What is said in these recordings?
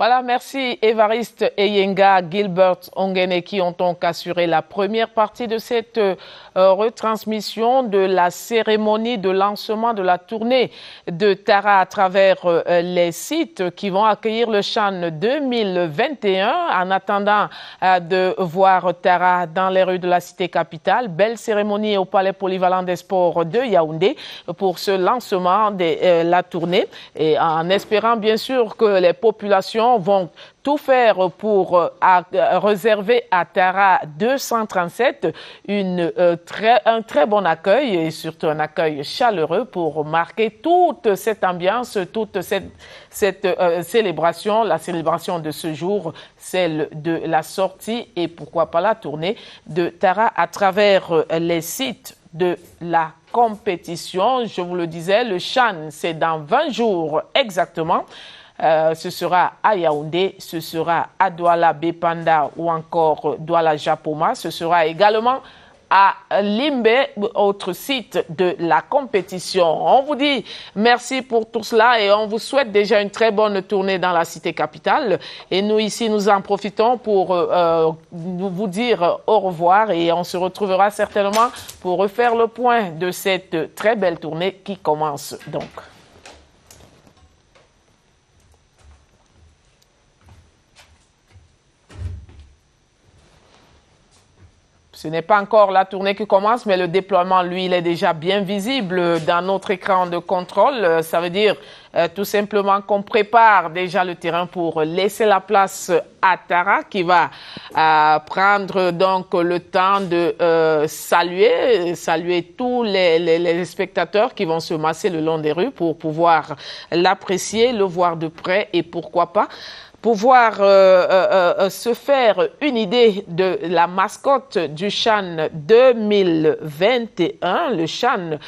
Voilà, merci Évariste Eyenga, Gilbert Ongene qui ont donc assuré la première partie de cette retransmission de la cérémonie de lancement de la tournée de Tara à travers les sites qui vont accueillir le Chan 2021 en attendant de voir Tara dans les rues de la cité capitale. Belle cérémonie au Palais Polyvalent des Sports de Yaoundé pour ce lancement de la tournée et en espérant bien sûr que les populations vont tout faire pour réserver à Tara 237 un très bon accueil et surtout un accueil chaleureux pour marquer toute cette ambiance, toute cette célébration, la célébration de ce jour, celle de la sortie et pourquoi pas la tournée de Tara à travers les sites de la compétition. Je vous le disais, le Chan, c'est dans 20 jours exactement. Ce sera à Yaoundé, ce sera à Douala Bepanda ou encore Douala Japoma. Ce sera également à Limbe, autre site de la compétition. On vous dit merci pour tout cela et on vous souhaite déjà une très bonne tournée dans la cité capitale. Et nous ici, nous en profitons pour vous dire au revoir et on se retrouvera certainement pour refaire le point de cette très belle tournée qui commence donc. Ce n'est pas encore la tournée qui commence, mais le déploiement, lui, il est déjà bien visible dans notre écran de contrôle. Ça veut dire tout simplement qu'on prépare déjà le terrain pour laisser la place à Tara qui va prendre donc le temps de saluer tous les spectateurs qui vont se masser le long des rues pour pouvoir l'apprécier, le voir de près et pourquoi pas pouvoir se faire une idée de la mascotte du Chan 2021, le Chan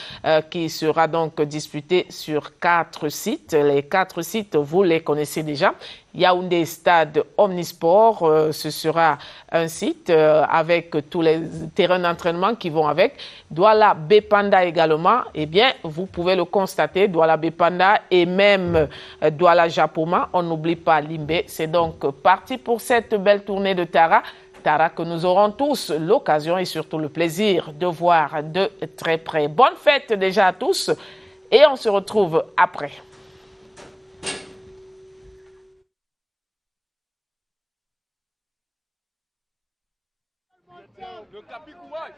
qui sera donc disputé sur 4 sites. Les 4 sites, vous les connaissez déjà. Yaoundé Stade Omnisport, ce sera un site avec tous les terrains d'entraînement qui vont avec. Douala Bepanda également, eh bien, vous pouvez le constater, Douala Bepanda et même Douala Japoma, on n'oublie pas Limbe. C'est donc parti pour cette belle tournée de Tara. Tara que nous aurons tous l'occasion et surtout le plaisir de voir de très près. Bonne fête déjà à tous et on se retrouve après. Le capicouage.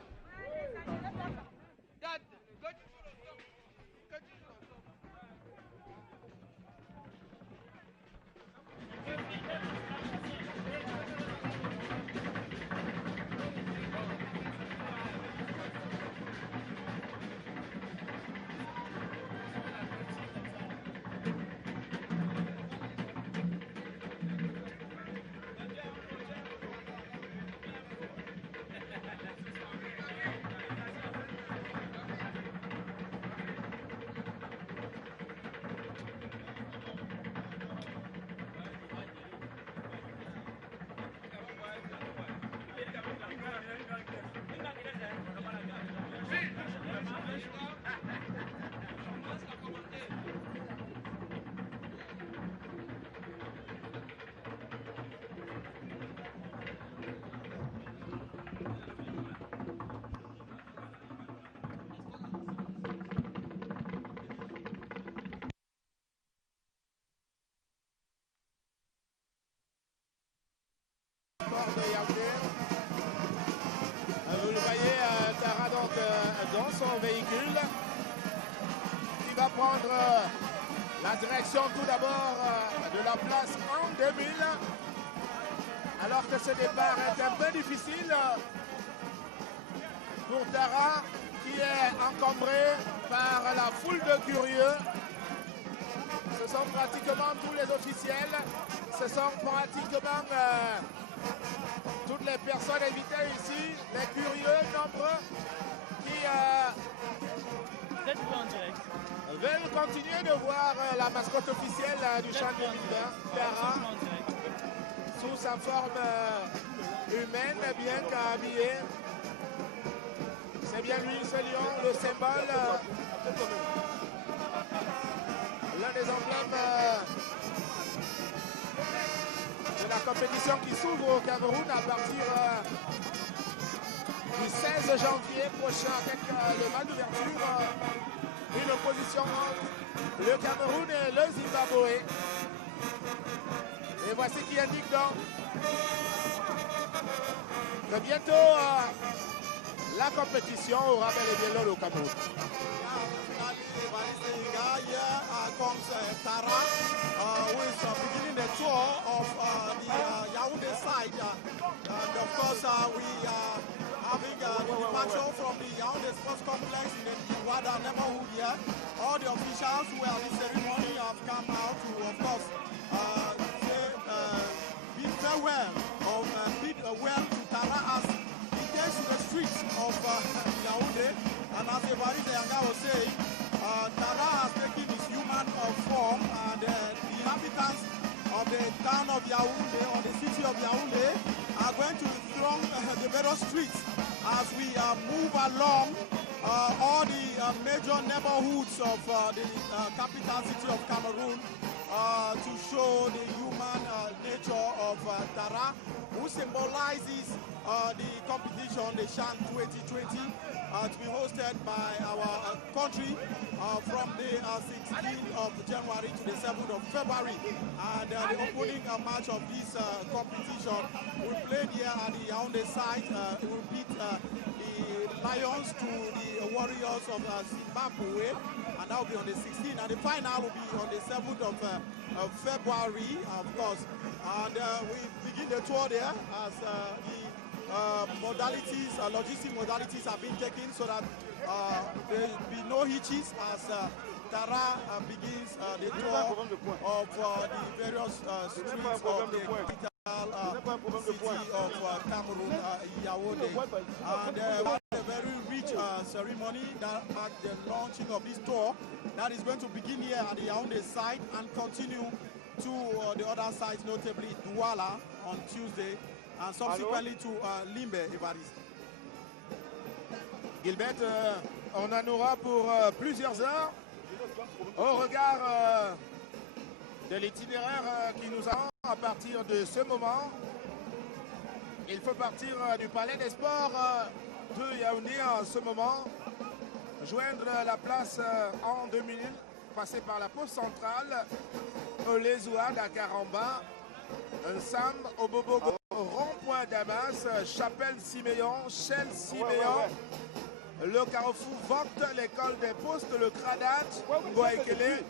Vous le voyez, Tara donc dans son véhicule qui va prendre la direction tout d'abord de la place en 2000 alors que ce départ est un peu difficile pour Tara qui est encombré par la foule de curieux. Ce sont pratiquement tous les officiels, ce sont pratiquement toutes les personnes invitées ici, les curieux nombreux qui veulent continuer de voir la mascotte officielle du Chan 2020, Tara, sous sa forme humaine, bien qu'habillée. C'est bien lui, ce lion, le symbole, l'un des emblèmes compétition qui s'ouvre au Cameroun à partir du 16 janvier prochain avec le match d'ouverture. Une opposition entre le Cameroun et le Zimbabwe. Et voici qui indique donc que bientôt la compétition aura bel et bien lieu au Cameroun. Comes Tara, who is beginning the tour of the Yaoundé side. And of course, we are having the departure from the Yaoundé Sports Complex in the Wada neighborhood here. All the officials who are at the ceremony have come out to, of course, say bid farewell or bid well to Tara as he takes to the streets of Yaoundé. And as Evariste Yanga was saying, Tara has taken his human form, and the inhabitants of the town of Yaoundé or the city of Yaoundé are going to throng the various streets as we move along all the major neighborhoods of the capital city of Cameroon to show the human nature of Tara, who symbolizes the competition, the CHAN 2020, to be hosted by our country from the 16th of January to the 7th of February. And the opening match of this competition will play here at the Yaoundé site. It will beat the Lions to the Warriors of Zimbabwe, and that will be on the 16th. And the final will be on the 7th of February, of course. And we begin the tour there as modalities, logistic modalities have been taken so that there will be no hitches as Tara begins the tour of the various streets of the capital city of Cameroon, Yaoundé. And a very rich ceremony that marked the launching of this tour that is going to begin here at the Yaoundé site and continue to the other sites, notably Douala on Tuesday, and subsequently to Limbe, Evariste. Gilbert, on en aura pour plusieurs heures au regard de l'itinéraire qui nous attend à partir de ce moment. Il faut partir du Palais des Sports de Yaoundé en ce moment, joindre la place en 2 minutes, passer par la poste centrale, Olezoua, Dakaramba, Nsam, Obobogo, Rond-Point Damas, Chapelle-Siméon, Shell-Siméon, le Carrefour Vogt, l'école des postes, le Kradat, Ngouaekele,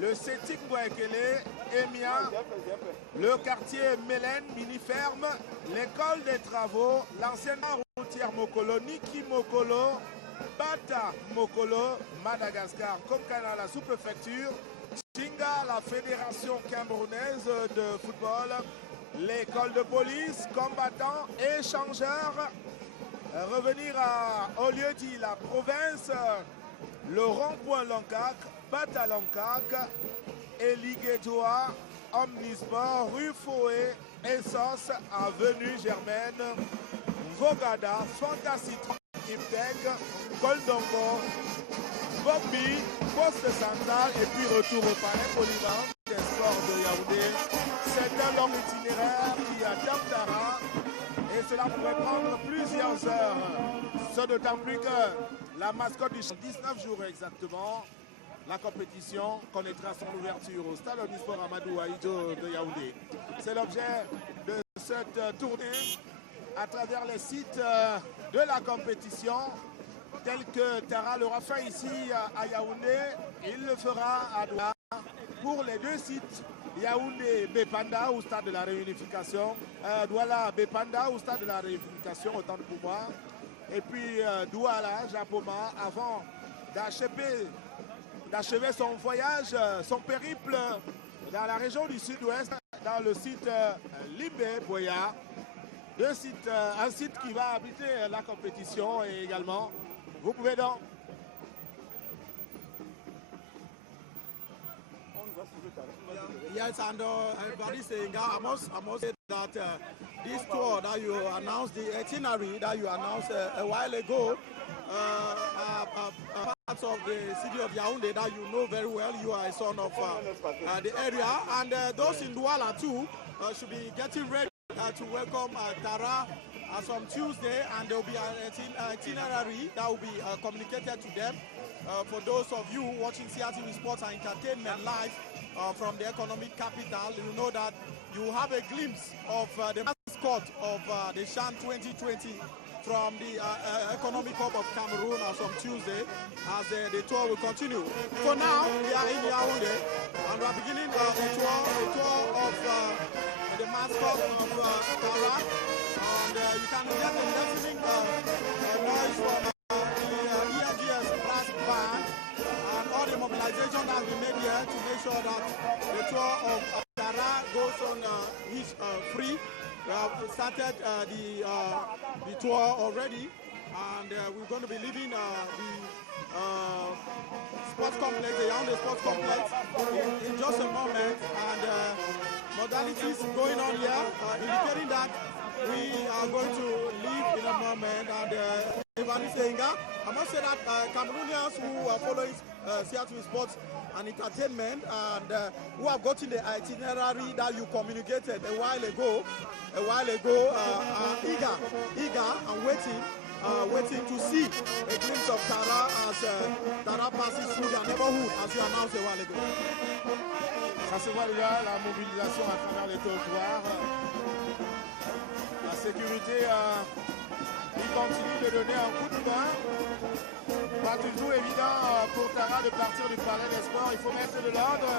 le Sétic Ngouaekele, Emia, le quartier Mélène, Mini-Ferme, l'école des travaux, l'ancienne routière Mokolo, Niki Mokolo, Bata Mokolo, Madagascar, Kokana, la sous-préfecture, Chinga, la fédération camerounaise de football, l'école de police, combattants, échangeurs, revenir au lieu dit la province, le rond-point Lancac, Bata Lancac, Eliguedoa, Omnisport, rue Foé, Essos, avenue Germaine, Vogada, Fantasitron, Iptec, Goldongo, Bobby, poste central et puis retour au palais polyvalent des sports de Yaoundé. C'est un long itinéraire qui attend Tara et cela pourrait prendre plusieurs heures. Ce d'autant plus que la mascotte du 19 jours exactement, la compétition connaîtra son ouverture au stade Omnisport Amadou Ahidjo de Yaoundé. C'est l'objet de cette tournée à travers les sites de la compétition, tel que Tara l'aura fait ici à Yaoundé, il le fera à Douala pour les 2 sites, Yaoundé Bepanda au stade de la réunification, Douala Bepanda au stade de la réunification, autant de pouvoir, et puis Douala, Japoma, avant d'achever son voyage, son périple dans la région du sud-ouest, dans le site Limbe Boya, un site qui va habiter la compétition et également. Vous pouvez donc. Yes, and everybody saying, I must say that this tour that you announced, the itinerary that you announced a while ago, parts of the city of Yaoundé that you know very well. You are a son of the area, and those in Douala too should be getting ready to welcome Tara from Tuesday, and there will be an itinerary that will be communicated to them. For those of you watching CRTV Sports and Entertainment live from the economic capital, you know that you have a glimpse of the mascot of the CHAN 2020 from the economic hub of Cameroon as from Tuesday, as the tour will continue. For now, we are in Yaoundé, and we are beginning the tour of the mascot of Tara, and you can get the deafening noise from the EFGS brass band, and all the mobilization that has been made here to make sure that the tour of Tara goes on free. We have started the tour already, and we're going to be leaving the sports complex, the Yaoundé Sports Complex, in just a moment, and modalities going on here, indicating that we are going to leave in a moment. And I must say that Cameroonians who are following CRTV Sports and Entertainment, and who have gotten the itinerary that you communicated a while ago, are eager and waiting to see a glimpse of Tara as Tara passes through their neighborhood, as you announced a while ago. Ça se voit déjà, la mobilisation à travers les territoires. La sécurité il continue de donner un coup de main. Pas toujours évident pour Tara de partir du palais des sports. Il faut mettre de l'ordre.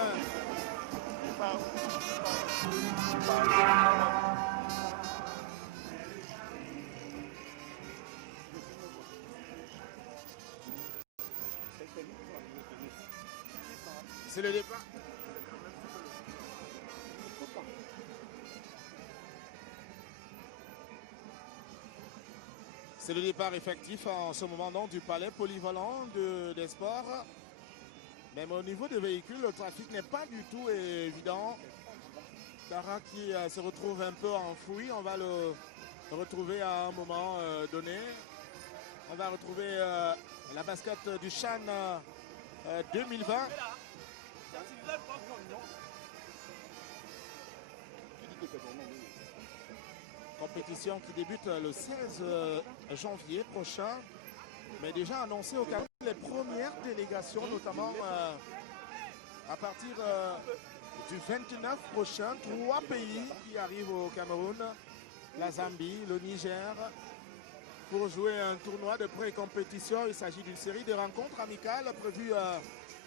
C'est le départ. C'est le départ effectif en ce moment donc, du palais polyvalent des sports. Même au niveau des véhicules, le trafic n'est pas du tout évident. Tara qui se retrouve un peu enfoui, on va le retrouver à un moment donné. On va retrouver la mascotte du CHAN 2020. Compétition qui débute le 16 janvier prochain, mais déjà annoncé au Cameroun les premières délégations, notamment à partir du 29 prochain, 3 pays qui arrivent au Cameroun, la Zambie, le Niger, pour jouer un tournoi de pré-compétition. Il s'agit d'une série de rencontres amicales prévues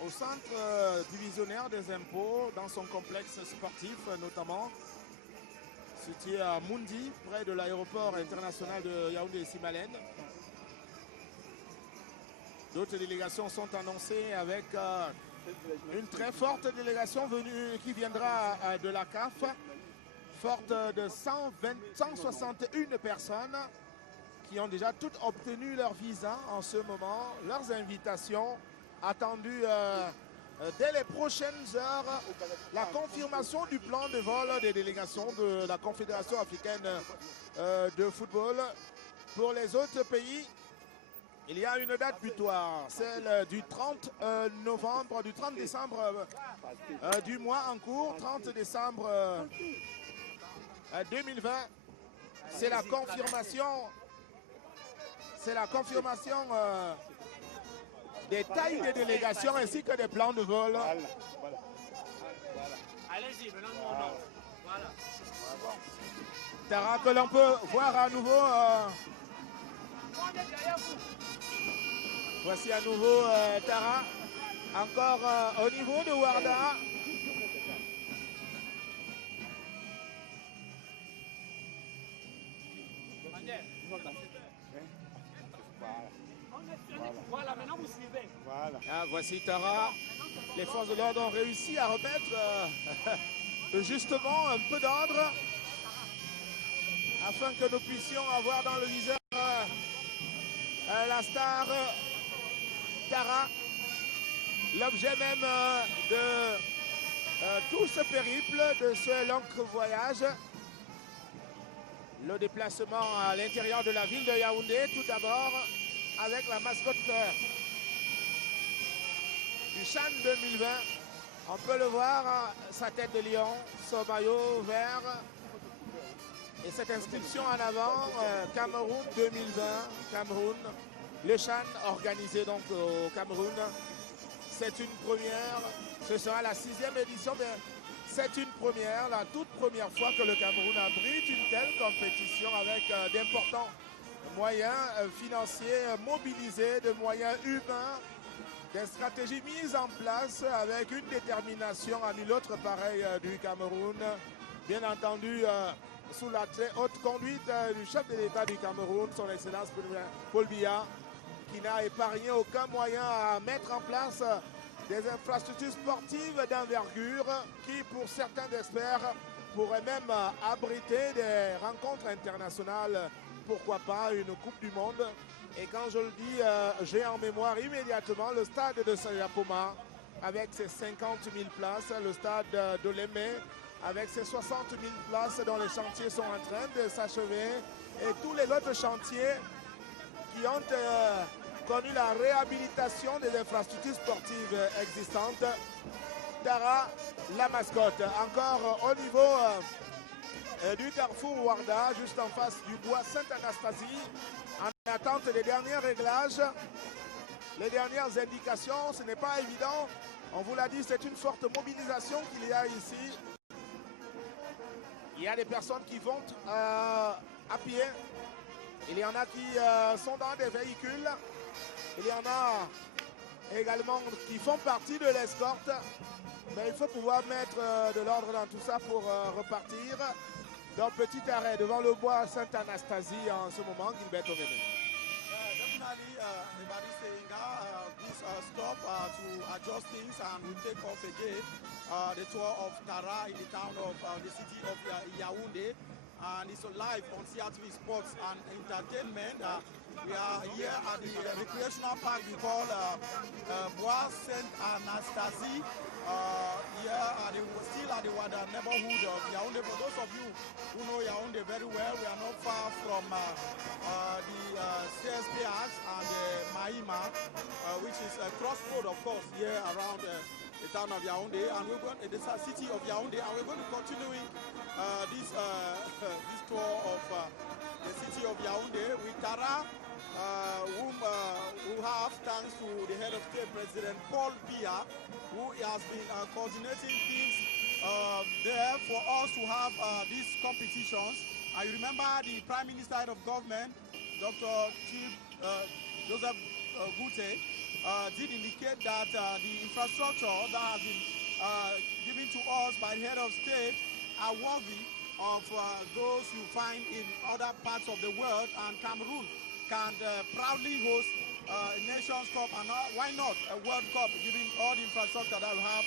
au centre divisionnaire des impôts, dans son complexe sportif notamment, situé à Mundi, près de l'aéroport international de Yaoundé-Simalène. D'autres délégations sont annoncées avec une très forte délégation qui viendra de la CAF, forte de 161 personnes qui ont déjà toutes obtenu leur visa en ce moment, leurs invitations attendues dès les prochaines heures, la confirmation du plan de vol des délégations de la Confédération africaine de football. Pour les autres pays, il y a une date butoir, celle du 30 décembre du mois en cours, 30 décembre 2020. C'est la confirmation des tailles des délégations ainsi que des plans de vol. Allez-y, maintenant, voilà. Tara que l'on peut voir à nouveau. Voici à nouveau Tara, encore au niveau de Ouarda. Voilà, maintenant vous suivez. Voilà. Ah, voici Tara. Les forces de l'ordre ont réussi à remettre justement un peu d'ordre afin que nous puissions avoir dans le viseur la star Tara, l'objet même de tout ce périple, de ce long voyage. Le déplacement à l'intérieur de la ville de Yaoundé, tout d'abord avec la mascotte du CHAN 2020. On peut le voir, sa tête de lion, son maillot vert, Et cette inscription en avant, Cameroun 2020, Cameroun, le Chan organisé donc au Cameroun. C'est une première, ce sera la 6e édition, mais c'est une première, la toute première fois que le Cameroun abrite une telle compétition avec d'importants moyens financiers mobilisés, de moyens humains, des stratégies mises en place avec une détermination à nul autre pareil du Cameroun. Bien entendu, sous la très haute conduite du chef de l'État du Cameroun, son Excellence Paul Biya, qui n'a épargné aucun moyen à mettre en place des infrastructures sportives d'envergure qui, pour certains experts, pourraient même abriter des rencontres internationales, pourquoi pas une Coupe du Monde. Et quand je le dis, j'ai en mémoire immédiatement le stade de Sayapoma avec ses 50 000 places, le stade de Lemé avec ses 60 000 places dont les chantiers sont en train de s'achever et tous les autres chantiers qui ont connu la réhabilitation des infrastructures sportives existantes. Tara, la mascotte, encore au niveau du carrefour Ouarda, juste en face du bois Sainte-Anastasie, en attente des derniers réglages, les dernières indications. Ce n'est pas évident, on vous l'a dit, c'est une forte mobilisation qu'il y a ici. Il y a des personnes qui vont à pied, il y en a qui sont dans des véhicules, il y en a également qui font partie de l'escorte, mais il faut pouvoir mettre de l'ordre dans tout ça pour repartir. Donc petit arrêt devant le bois Sainte-Anastasie en ce moment, Gilbert Ovene. Definitely, Evariste Enga this stop to adjust things and we take off again the tour of Tara in the town of the city of Yaoundé. And it's live on CRTV Sports and Entertainment. We are here at the recreational park we call Bois Sainte-Anastasie. Here still at the neighborhood of Yaoundé. For those of you who know Yaoundé very well, we are not far from the CSPH and Mahima, which is a crossroad, of course, here around the town of Yaoundé, and we're going to the city of Yaoundé, and we're going to continuing this tour of the city of Yaoundé with Tara, who have, thanks to the head of state, President Paul Biya, who has been coordinating things there for us to have these competitions. I remember the Prime Minister of Government, Dr. Joseph Gute, did indicate that the infrastructure that has been given to us by the head of state are worthy of those you find in other parts of the world, and Cameroon can proudly host Nations Cup, and why not a World Cup, given all the infrastructure that we have.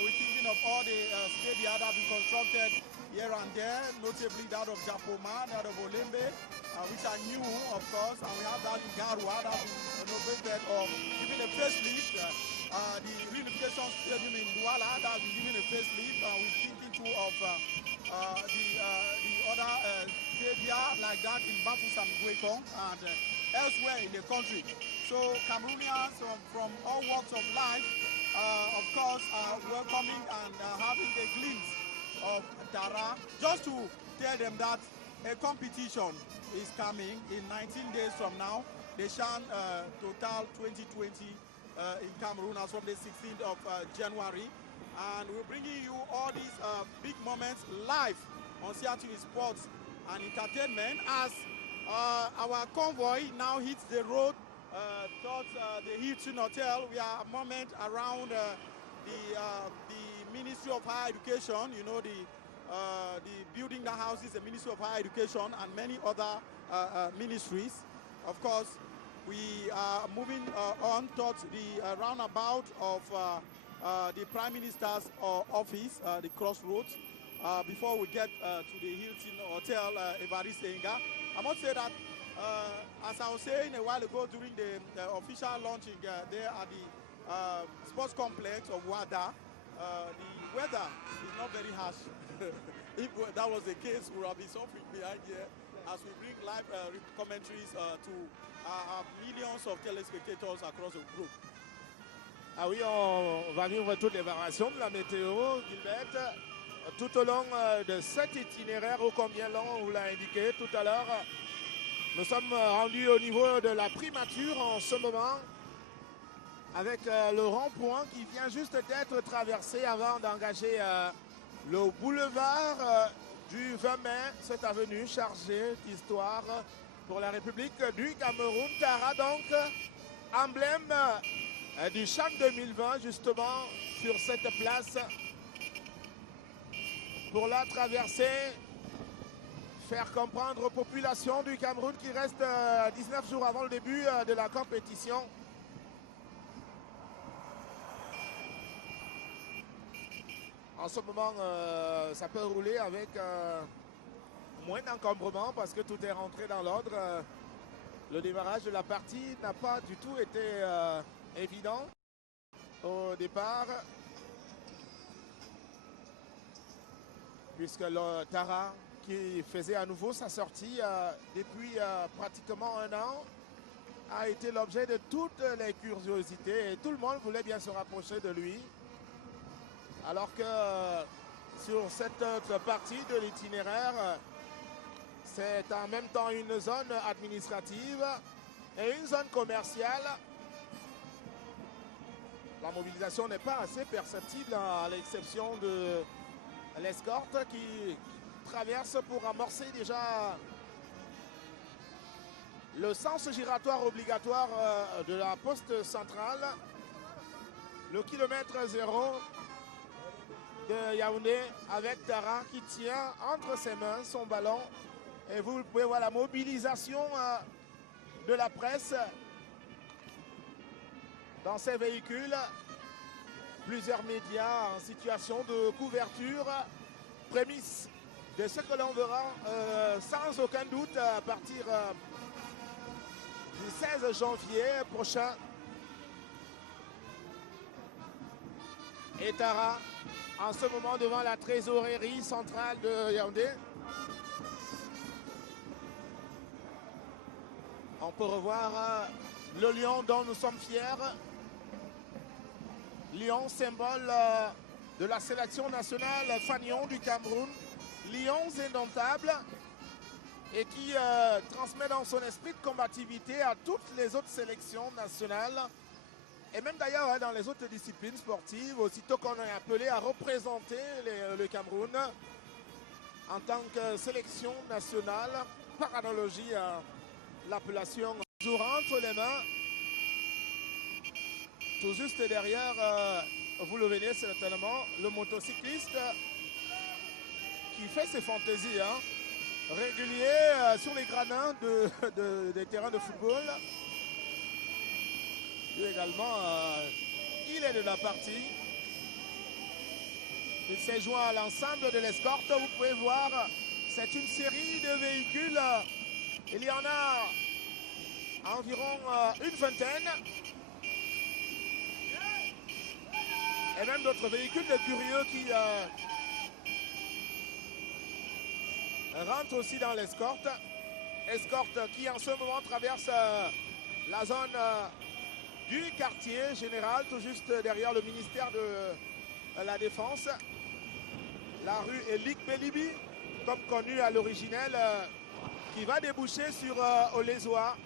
We're thinking of all the stadia that have been constructed here and there, notably that of Japoma, that of Olembe, which are new, of course, and we have that in Garwa that has been renovated or given a facelift. The reunification stadium in Douala that has been given a facelift. We're thinking too of the other stadia like that in Bafus and Guekong and elsewhere in the country. So Cameroonians from all walks of life, of course, are welcoming and having a glimpse of Tara, just to tell them that a competition is coming in 19 days from now, the Chan Total 2020 in Cameroon as from the 16th of January. And we're bringing you all these big moments live on CRTV Sports and Entertainment as our convoy now hits the road towards the Hilton Hotel. We are a moment around the Ministry of Higher Education, you know, the building that houses the Ministry of Higher Education and many other ministries. Of course, we are moving on towards the roundabout of the Prime Minister's office, the crossroads, before we get to the Hilton Hotel, Evariste Enga. I must say that, as I was saying a while ago during the official launching there at the sports complex of Wada, the weather is not very harsh. If that was the case, we would have been suffering behind here as we bring live commentaries to millions of téléspectateurs across the group. Ah oui, on va vivre toutes les variations de la météo, Gilbert. tout au long de cet itinéraire, ô combien long, on vous l'a indiqué tout à l'heure. Nous sommes rendus au niveau de la primature en ce moment, avec le rond-point qui vient juste d'être traversé avant d'engager le boulevard du 20 mai, cette avenue chargée d'histoire pour la République du Cameroun. Tara donc, emblème du CHAN 2020 justement sur cette place pour la traverser, faire comprendre aux populations du Cameroun qui reste 19 jours avant le début de la compétition. En ce moment, ça peut rouler avec moins d'encombrement parce que tout est rentré dans l'ordre. Le démarrage de la partie n'a pas du tout été évident au départ, puisque le Tara, qui faisait à nouveau sa sortie depuis pratiquement un an, a été l'objet de toutes les curiosités et tout le monde voulait bien se rapprocher de lui. Alors que sur cette autre partie de l'itinéraire, c'est en même temps une zone administrative et une zone commerciale. La mobilisation n'est pas assez perceptible à l'exception de l'escorte qui traverse pour amorcer déjà le sens giratoire obligatoire de la poste centrale, le kilomètre 0 de Yaoundé, avec Tara qui tient entre ses mains son ballon. Et vous pouvez voir la mobilisation de la presse dans ces véhicules. Plusieurs médias en situation de couverture, prémisse de ce que l'on verra sans aucun doute à partir du 16 janvier prochain. Et Tara, en ce moment devant la trésorerie centrale de Yaoundé. On peut revoir le lion dont nous sommes fiers. Lion, symbole de la sélection nationale Fanion du Cameroun. Lions indomptables et qui transmet dans son esprit de combativité à toutes les autres sélections nationales. Et même d'ailleurs dans les autres disciplines sportives, aussitôt qu'on est appelé à représenter le Cameroun en tant que sélection nationale, par analogie à l'appellation toujours entre les mains. Tout juste derrière, vous le venez certainement, le motocycliste qui fait ses fantaisies réguliers sur les gradins des terrains de football. Lui également, il est de la partie. Il s'est joint à l'ensemble de l'escorte. Vous pouvez voir, c'est une série de véhicules. Il y en a environ une vingtaine. Et même d'autres véhicules de curieux qui rentrent aussi dans l'escorte. Escorte qui en ce moment traverse la zone du quartier général, tout juste derrière le ministère de la Défense. La rue Elik Belibi, comme connu à l'originel, qui va déboucher sur Olézoa,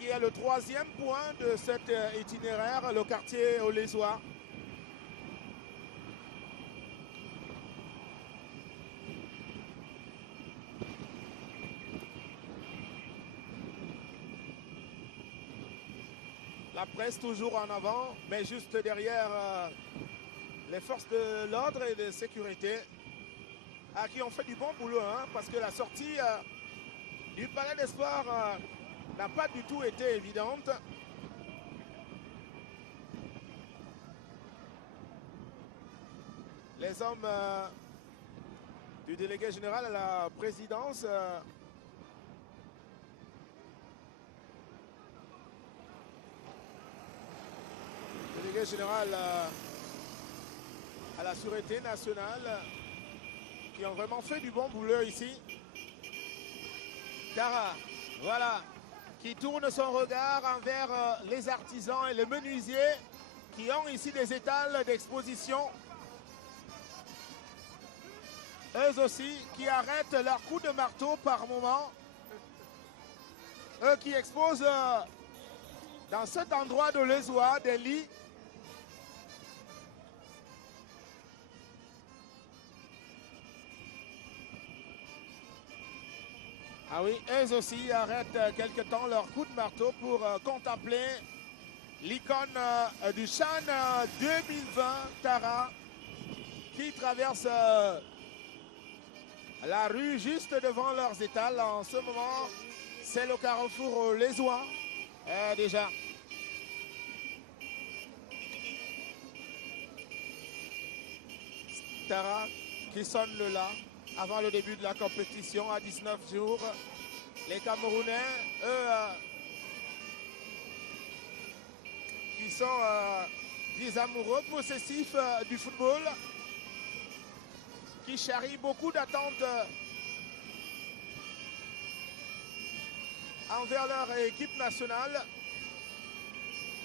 qui est le troisième point de cet itinéraire, le quartier Olézoa. La presse toujours en avant, mais juste derrière les forces de l'ordre et de sécurité qui ont fait du bon boulot, parce que la sortie du Palais des Sports n'a pas du tout été évidente. Les hommes du délégué général à la présidence délégué général à la Sûreté nationale qui ont vraiment fait du bon boulot ici. Tara, voilà, qui tourne son regard envers les artisans et les menuisiers qui ont ici des étals d'exposition eux aussi, qui arrêtent leur coup de marteau par moment. Eux qui exposent dans cet endroit de l'Ezoa des lits. Ah oui, eux aussi arrêtent quelque temps leur coup de marteau pour contempler l'icône du Chan 2020 Tara qui traverse la rue juste devant leurs étals. En ce moment, c'est le carrefour Lézois déjà. Tara qui sonne le la avant le début de la compétition à 19 jours. Les Camerounais, eux, qui sont des amoureux possessifs du football, qui charrient beaucoup d'attentes envers leur équipe nationale.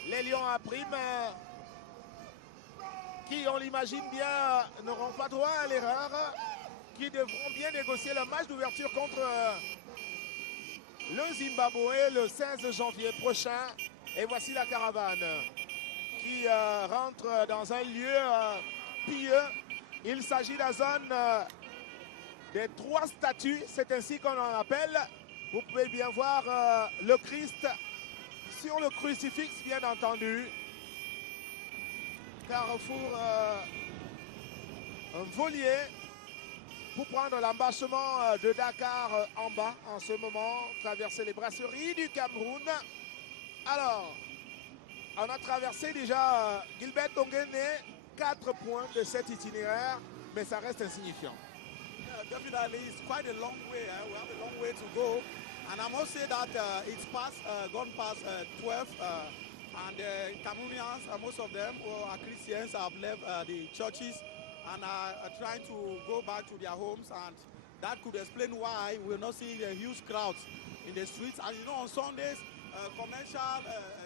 Les Lions à prime, qui, on l'imagine bien, n'auront pas droit à l'erreur, qui devront bien négocier le match d'ouverture contre le Zimbabwe le 16 janvier prochain. Et voici la caravane qui rentre dans un lieu pieux. Il s'agit de la zone des 3 statues, c'est ainsi qu'on en appelle. Vous pouvez bien voir le Christ sur le crucifix, bien entendu. Carrefour Volier pour prendre l'embarquement de Dakar en bas en ce moment, traverser les brasseries du Cameroun. Alors, on a traversé déjà Gilbert Ongene, 4 points de cet itinéraire, mais ça reste insignifiant. Yeah, definitely, it's quite a long way. We have a long way to go. And I must say that it's gone past 12. And Cameroonians, most of them who are Christians, have left the churches and are trying to go back to their homes. And that could explain why we're not seeing huge crowds in the streets. And you know, on Sundays, commercial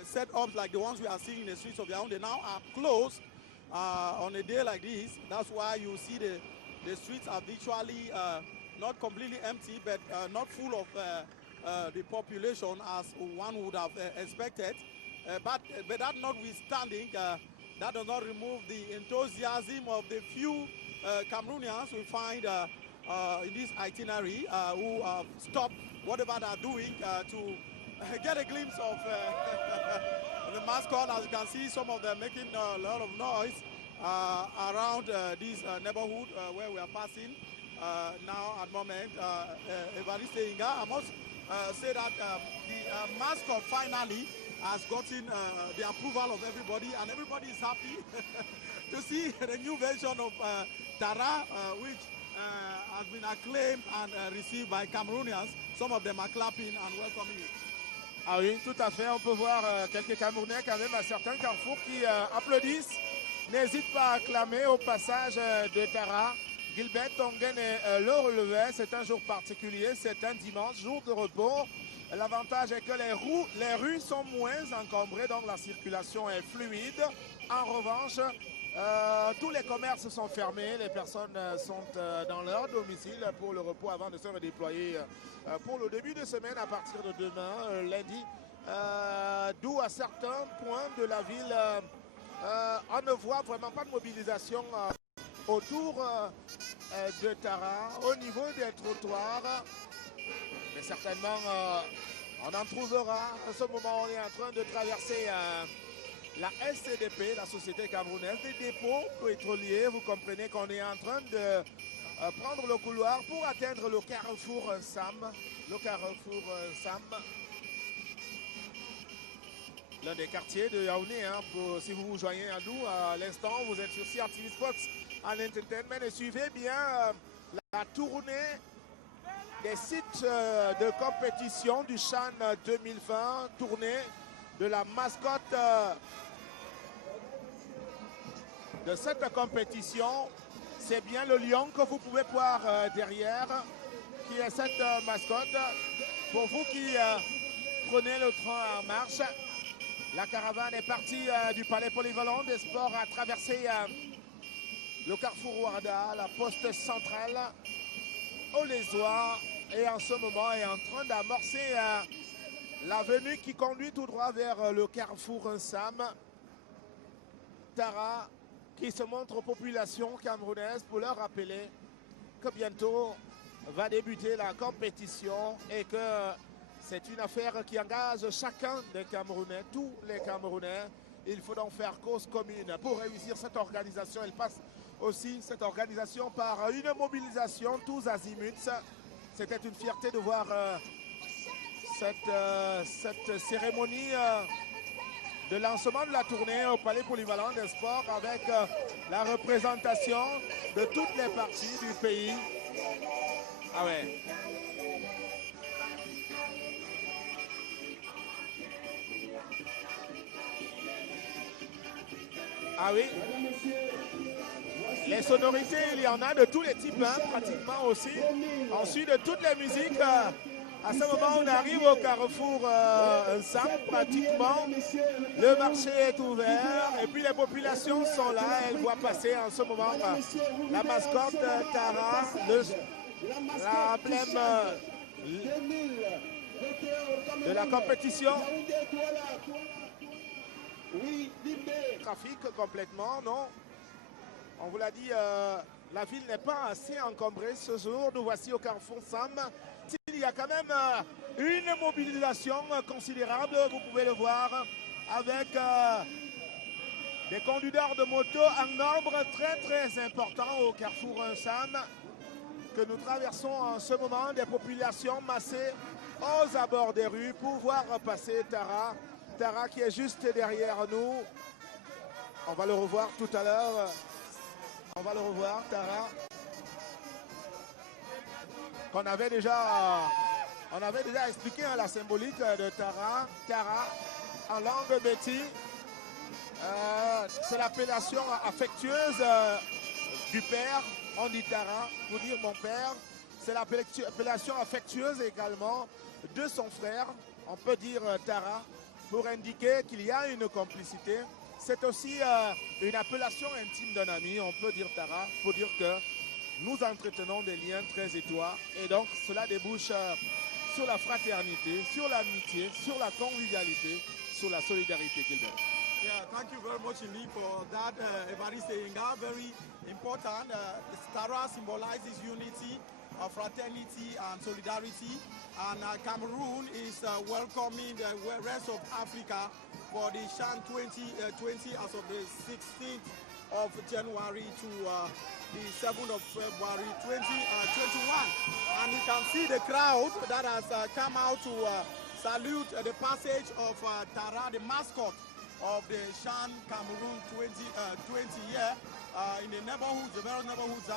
setups like the ones we are seeing in the streets of Yaoundé now are closed on a day like this. That's why you see the streets are virtually not completely empty, but not full of the population as one would have expected. But that notwithstanding, that does not remove the enthusiasm of the few Cameroonians we find in this itinerary who have stopped whatever they're doing to get a glimpse of the mascot. As you can see, some of them making a lot of noise around this neighborhood where we are passing now at the moment. Evariste Inga, I must say that the mascot finally has gotten the approval of everybody, and everybody is happy to see the new version of Tara, which has been acclaimed and received by Cameroonians. Some of them are clapping and welcoming it. Ah oui, tout à fait. On peut voir quelques Camerounais quand même à certains carrefours qui applaudissent. N'hésite pas à acclamer au passage de Tara. Gilbert Ongene le relevait. C'est un jour particulier, c'est un dimanche, jour de repos. L'avantage est que les rues sont moins encombrées, donc la circulation est fluide. En revanche, tous les commerces sont fermés, les personnes sont dans leur domicile pour le repos avant de se redéployer pour le début de semaine à partir de demain, lundi. D'où à certains points de la ville, on ne voit vraiment pas de mobilisation autour de Tara, au niveau des trottoirs. Mais certainement, on en trouvera. En ce moment, on est en train de traverser la SCDP, la Société camerounaise des dépôts pétroliers. Vous comprenez qu'on est en train de prendre le couloir pour atteindre le carrefour Sam. Le carrefour Sam. L'un des quartiers de Yaoundé. Hein, si vous vous joignez à nous à l'instant, vous êtes sur CRTV Sports en entertainment et suivez bien la tournée des sites de compétition du Chan 2020, tournée de la mascotte de cette compétition. C'est bien le lion que vous pouvez voir derrière, qui est cette mascotte. Pour vous qui prenez le train en marche, la caravane est partie du Palais Polyvalent des Sports, a traversé le carrefour Ouarda, la poste centrale Olézois, et en ce moment est en train d'amorcer l'avenue qui conduit tout droit vers le carrefour Nsam. Tara qui se montre aux populations camerounaises pour leur rappeler que bientôt va débuter la compétition et que c'est une affaire qui engage chacun des Camerounais, tous les Camerounais. Il faut donc faire cause commune pour réussir cette organisation. Elle passe aussi, cette organisation, par une mobilisation tous azimuts. C'était une fierté de voir cette cérémonie de lancement de la tournée au Palais Polyvalent des Sports avec la représentation de toutes les parties du pays. Ah ouais. Ah oui. Les sonorités, il y en a de tous les types, hein, pratiquement aussi. Ensuite, de toutes les musiques. À ce moment, on arrive au carrefour Nsam, pratiquement. Le marché est ouvert et puis les populations sont là. Elles voient passer en ce moment la mascotte Tara, l'emblème de la compétition. Trafic complètement, non? On vous l'a dit, la ville n'est pas assez encombrée ce jour. Nous voici au carrefour Nsam. Il y a quand même une mobilisation considérable, vous pouvez le voir, avec des conducteurs de moto en nombre très très important au carrefour Nsam que nous traversons en ce moment, des populations massées aux abords des rues pour voir passer Tara. Tara qui est juste derrière nous. On va le revoir tout à l'heure. On va le revoir, Tara. On avait déjà expliqué la symbolique de Tara. Tara, en langue béti, c'est l'appellation affectueuse du père. On dit Tara pour dire mon père. C'est l'appellation affectueuse également de son frère. On peut dire Tara pour indiquer qu'il y a une complicité. C'est aussi une appellation intime d'un ami. On peut dire Tara pour dire que nous entretenons des liens très étroits et donc cela débouche sur la fraternité, sur l'amitié, sur la convivialité, sur la solidarité, Gilbert. Yeah, thank you very much indeed for that, Evariste Enga. Very important. Tara symbolizes unity, fraternity and solidarity. And Cameroon is welcoming the rest of Africa for the CHAN 2020 as of the 16th of January to the 7th of February 2021. And you can see the crowd that has come out to salute the passage of Tara, the mascot of the CHAN Cameroon 2020 year in the neighborhoods, the various neighborhoods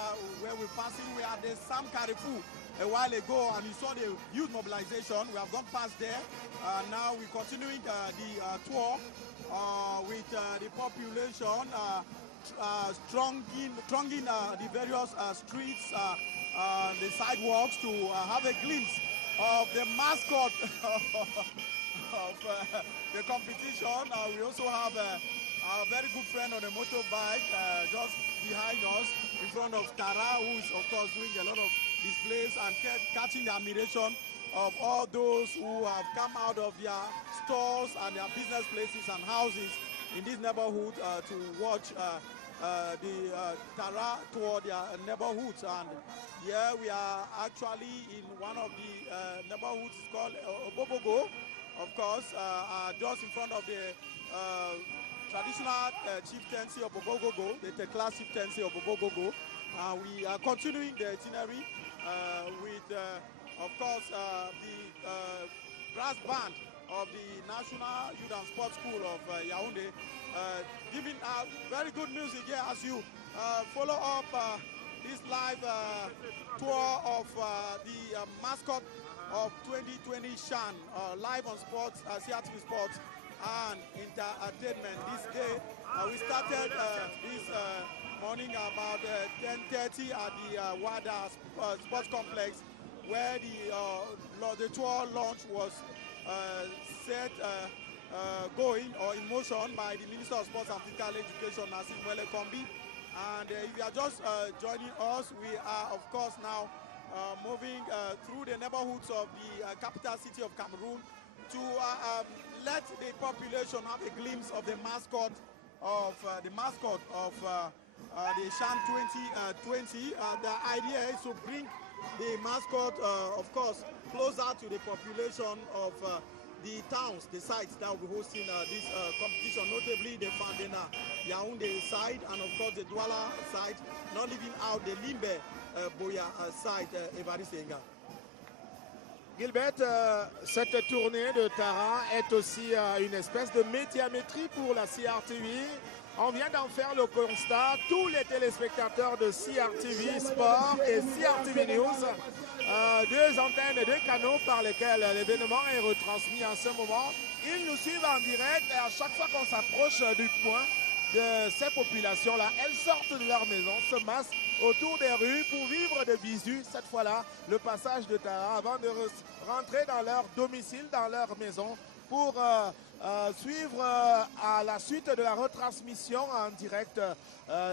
where we're passing. We are at the Sam Carrefour a while ago, and you saw the youth mobilization. We have gone past there. Now we're continuing the tour with the population thronging the various streets, the sidewalks to have a glimpse of the mascot of the competition. We also have our very good friend on a motorbike just behind us in front of Tara, who is of course doing a lot of displays and catching the admiration of all those who have come out of their stores and their business places and houses in this neighborhood to watch the Tara tour their neighborhoods. And here we are actually in one of the neighborhoods called Obobogo, of course, just in front of the traditional chieftaincy of Obogogo, the Tekla chieftaincy of Obogogo. We are continuing the itinerary with, of course, the brass band of the National Youth and Sports School of Yaoundé, giving very good music here as you follow up this live tour of the mascot of 2020 CHAN, live on sports, CRTV Sports and Entertainment. This day, we started this morning about 10:30 at the WADA Sports Complex, where the tour launch was set going or in motion by the Minister of Sports and Physical Education, Nassim Wele Kombi. And if you are just joining us, we are, of course, now moving through the neighborhoods of the capital city of Cameroon to let the population have a glimpse of the mascot of the Shan 2020. The idea is to bring the mascot, of course, closer to the population of the towns, the sites that will be hosting this competition, notably the Fandena Yaoundé side and of course the Douala side, not leaving out the Limbe Boya side, Évariste Enga. Gilbert, cette tournée de Tara est aussi une espèce de médiamétrie pour la CRTV. On vient d'en faire le constat, tous les téléspectateurs de CRTV Sport et CRTV News, deux antennes et deux canaux par lesquels l'événement est retransmis en ce moment, ils nous suivent en direct et à chaque fois qu'on s'approche du point de ces populations-là, elles sortent de leur maison, se massent autour des rues pour vivre de visu, cette fois-là, le passage de Tara avant de rentrer dans leur domicile, dans leur maison, pour suivre à la suite de la retransmission en direct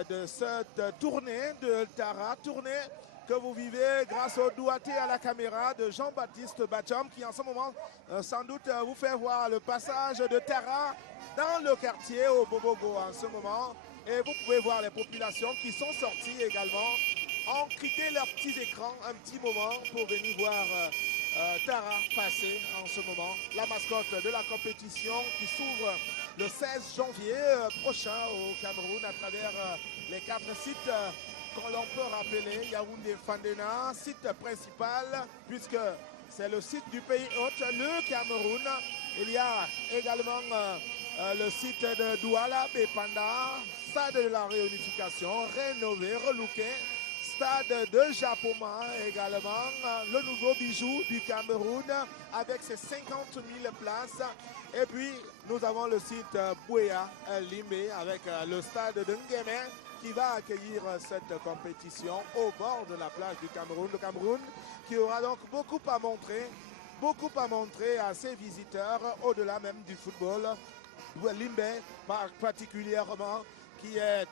de cette tournée de Tara, tournée que vous vivez grâce au doigté à la caméra de Jean-Baptiste Bacham qui en ce moment sans doute vous fait voir le passage de Tara dans le quartier au Bobogo en ce moment. Et vous pouvez voir les populations qui sont sorties également, ont quitté leurs petits écrans un petit moment pour venir voir Tara passer en ce moment. La mascotte de la compétition qui s'ouvre le 16 janvier prochain au Cameroun à travers les 4 sites qu'on l'on peut rappeler. Yaoundé Fandena, site principal puisque c'est le site du pays hôte, le Cameroun. Il y a également le site de Douala, Bepanda, stade de la réunification, rénové, relooké, stade de Japoma également, le nouveau bijou du Cameroun avec ses 50 000 places. Et puis nous avons le site Bouéa Limbe avec le stade de Nguémé qui va accueillir cette compétition au bord de la plage du Cameroun. Le Cameroun qui aura donc beaucoup à montrer à ses visiteurs au-delà même du football. Limbe particulièrement qui est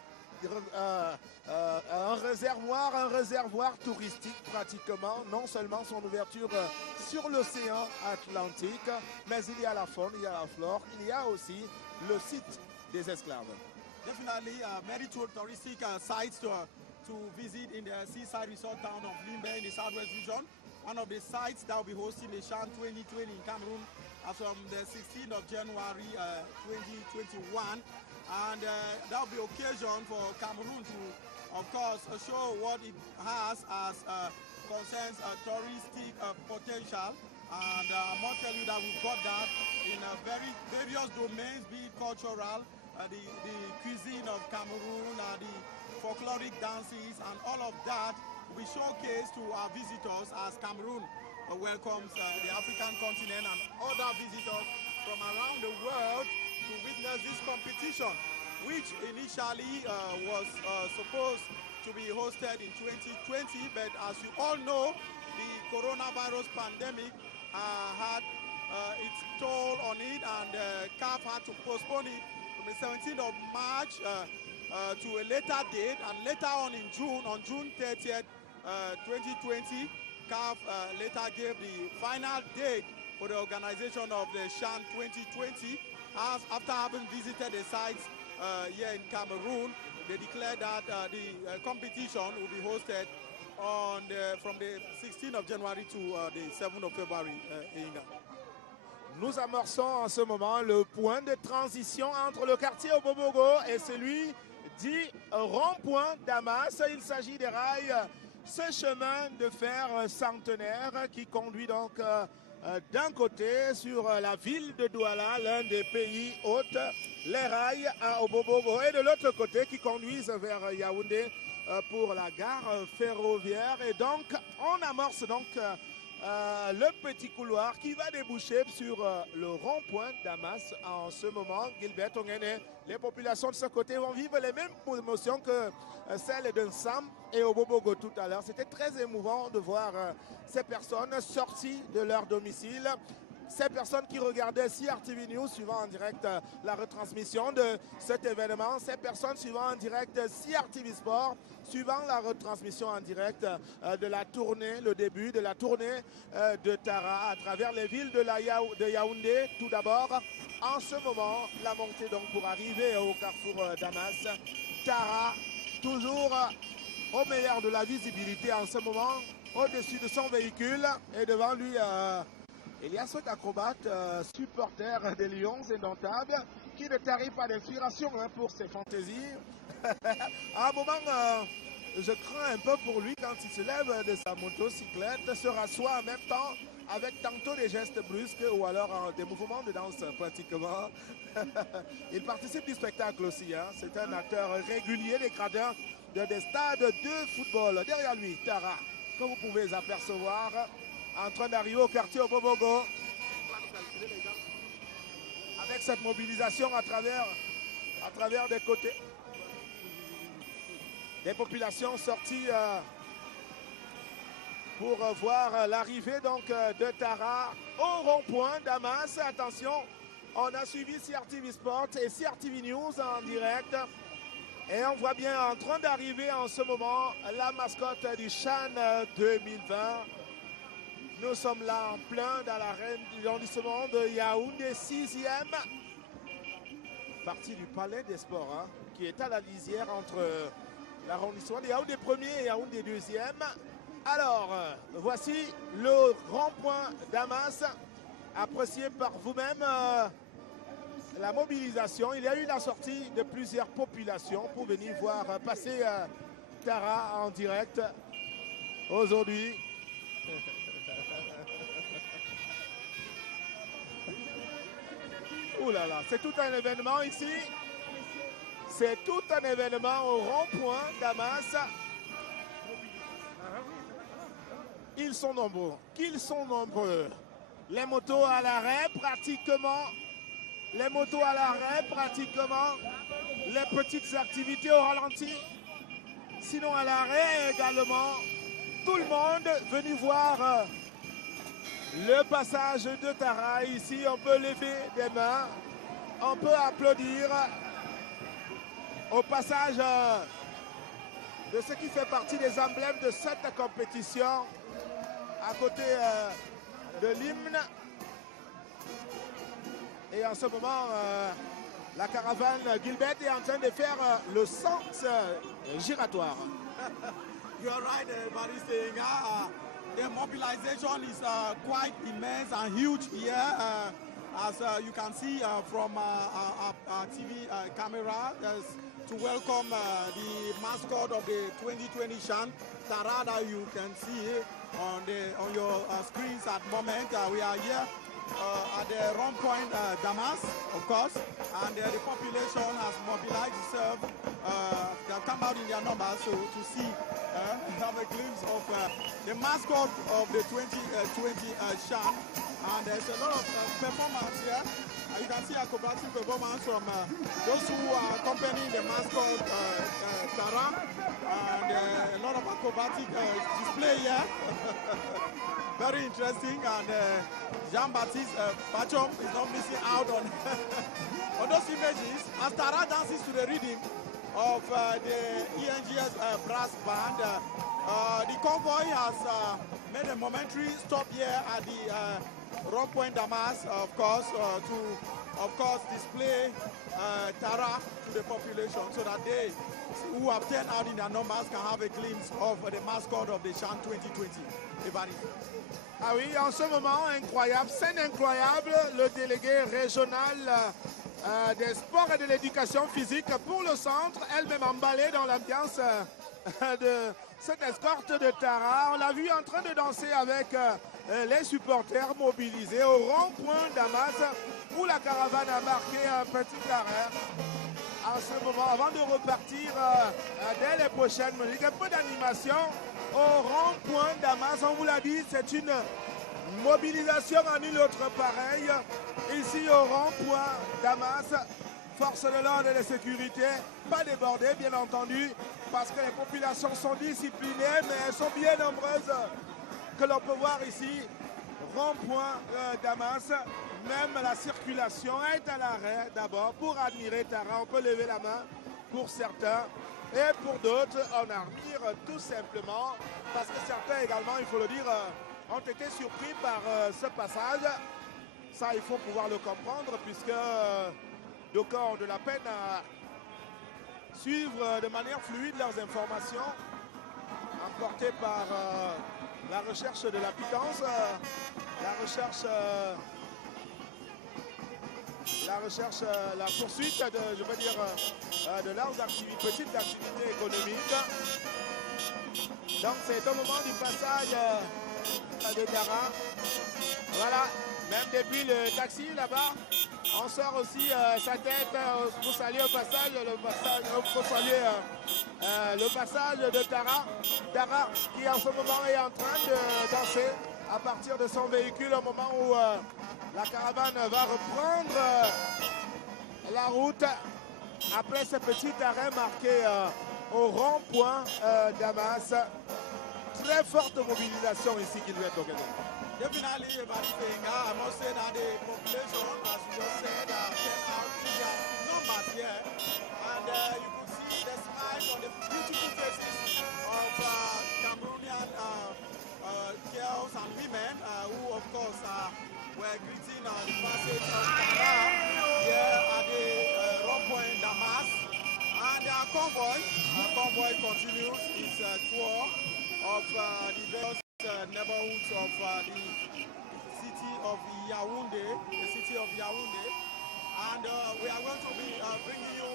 un réservoir touristique pratiquement, non seulement son ouverture sur l'océan Atlantique, mais il y a la faune, il y a la flore, il y a aussi le site des esclaves. Definitely very touristic sites to visit in the seaside resort town of Limbe in the southwest region. One of the sites that will be hosting the Shan 2020 in Cameroon from the 16th of January 2021. And that will be occasion for Cameroon to, of course, show what it has as concerns touristic potential. And I must tell you that we've got that in various domains, be it cultural, the cuisine of Cameroon, the folkloric dances, and all of that will be showcased to our visitors as Cameroon welcomes the African continent and other visitors from around the world to witness this competition, which initially was supposed to be hosted in 2020, but as you all know, the coronavirus pandemic had its toll on it, and CAF had to postpone it from the 17th of March to a later date, and later on in June, on June 30th, 2020, CAF later gave the final date for the organization of the Shan 2020. After having visited the sites here in Cameroon, they declared that the competition will be hosted from the 16th of January to the 7th of February. Nous amorçons en ce moment le point de transition entre le quartier Obobogo et celui dit rond-point Damas. Il s'agit des rails, ce chemin de fer centenaire qui conduit donc d'un côté sur la ville de Douala, l'un des pays hôtes, les rails à Obobogo, et de l'autre côté qui conduisent vers Yaoundé pour la gare ferroviaire. Et donc on amorce donc le petit couloir qui va déboucher sur le rond-point Damas en ce moment. Gilbert Ongene, les populations de ce côté vont vivre les mêmes émotions que celles d'un Sam et au Bobogo tout à l'heure. C'était très émouvant de voir ces personnes sorties de leur domicile, ces personnes qui regardaient CRTV News suivant en direct la retransmission de cet événement, ces personnes suivant en direct CRTV Sport, suivant la retransmission en direct de la tournée, le début de la tournée de Tara à travers les villes de Yaoundé. Tout d'abord, en ce moment, la montée donc pour arriver au carrefour Damas. Tara, toujours au meilleur de la visibilité en ce moment, au-dessus de son véhicule et devant lui, il y a cet acrobate, supporter des Lions indomptables, qui ne tarit pas d'inspiration pour ses fantaisies. À un moment, je crains un peu pour lui quand il se lève de sa motocyclette, se rassoit en même temps avec tantôt des gestes brusques ou alors des mouvements de danse pratiquement. Il participe du spectacle aussi. C'est un acteur régulier des gradins des stades de football. Derrière lui, Tara, que vous pouvez apercevoir, en train d'arriver au quartier Obobogo. Avec cette mobilisation à travers des côtés. Des populations sorties pour voir l'arrivée donc de Tara au rond-point Damas. Attention, on a suivi CRTV Sport et CRTV News en direct. Et on voit bien en train d'arriver en ce moment la mascotte du Chan 2020. Nous sommes là en plein dans l'arrondissement de Yaoundé 6e. Partie du Palais des Sports qui est à la lisière entre l'arrondissement de Yaoundé 1er et Yaoundé 2e. Alors, voici le rond-point Damas, apprécié par vous-même. La mobilisation, il y a eu la sortie de plusieurs populations pour venir voir passer Tara en direct aujourd'hui. Ouh là là, c'est tout un événement ici. C'est tout un événement au rond-point Damas. Ils sont nombreux. Qu'ils sont nombreux. Les motos à l'arrêt pratiquement. Les motos à l'arrêt pratiquement. Les petites activités au ralenti. Sinon à l'arrêt également. Tout le monde venu voir le passage de Tara. Ici, on peut lever des mains. On peut applaudir au passage de ce qui fait partie des emblèmes de cette compétition. À côté de l'hymne. Et en ce moment, la caravane Gilbert est en train de faire le sens giratoire. You are right, everybody saying the mobilization is quite immense and huge here. As you can see from our TV camera, to welcome the mascot of the 2020 Chan, Tara, that you can see on your screens at the moment. We are here at the run point Damas, of course, and the population has mobilized itself. They have come out in their numbers to see, have a glimpse of the mascot of the 2020 Chan. And there's a lot of performance here. You can see acrobatic performance from those who are accompanying the mascot Tara, and a lot of acrobatic display here. Very interesting, and Jean-Baptiste Pachom is not missing out on, on those images as Tara dances to the rhythm of the ENGS brass band. The convoy has made a momentary stop here at the Rock Point Damas, of course, to display Tara to the population so that they who have turned out in their numbers can have a glimpse of the mascot of the Chan 2020. Ah oui, en ce moment, incroyable, scène incroyable, le délégué régional des sports et de l'éducation physique pour le centre, elle-même emballée dans l'ambiance de cette escorte de Tara. On l'a vu en train de danser avec les supporters mobilisés au rond-point Damas où la caravane a marqué un petit arrêt. En ce moment, avant de repartir dès les prochaines minutes, un peu d'animation au rond-point Damas. On vous l'a dit, c'est une mobilisation en une autre pareille. Ici au rond-point Damas, force de l'ordre et de sécurité, pas débordées bien entendu, parce que les populations sont disciplinées, mais elles sont bien nombreuses que l'on peut voir ici rond-point Damas. Même la circulation est à l'arrêt d'abord pour admirer Tara. On peut lever la main pour certains. Et pour d'autres, on admire tout simplement parce que certains également, il faut le dire, ont été surpris par ce passage. Ça, il faut pouvoir le comprendre puisque d'aucuns ont de la peine à suivre de manière fluide leurs informations, emportées par la recherche de la pitance, la poursuite de, je veux dire, de leurs activités, petites activités économiques. Donc c'est au moment du passage de Tara. Voilà, même depuis le taxi là-bas, on sort aussi sa tête pour saluer le passage de Tara. Tara qui en ce moment est en train de danser à partir de son véhicule au moment où la caravane va reprendre la route après ce petit arrêt marqué au rond-point Damas. Très forte mobilisation ici qui doit être organisée. Definitely, I must say that the population, as you just said, came out in their numbers here. And you could see the smile on the beautiful faces of Cameroonian girls and women who, of course, were greeting the passage of Tara here at the rond-point Damas. And our convoy continues its tour of the various neighborhoods of the city of Yaoundé, and we are going to be bringing you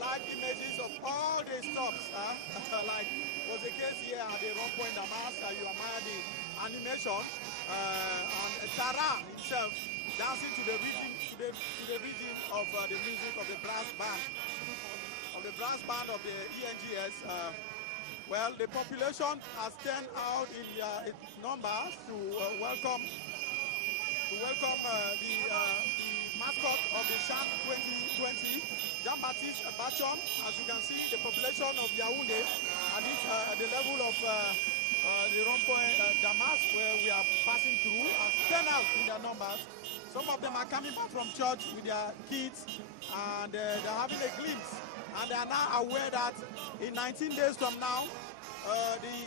live images of all the stops, like was the case here at the rond-point Damas. You admire the animation and Tara himself dancing to the rhythm of the music of the brass band of the ENGS. Well, the population has turned out in numbers to welcome the mascot of the Chant 2020, Jean-Baptiste Bachon. As you can see, the population of Yaoundé at the level of the rond-point Damas, where we are passing through, has turned out in their numbers. Some of them are coming back from church with their kids, and they're having a glimpse. And they are now aware that in 19 days from now, the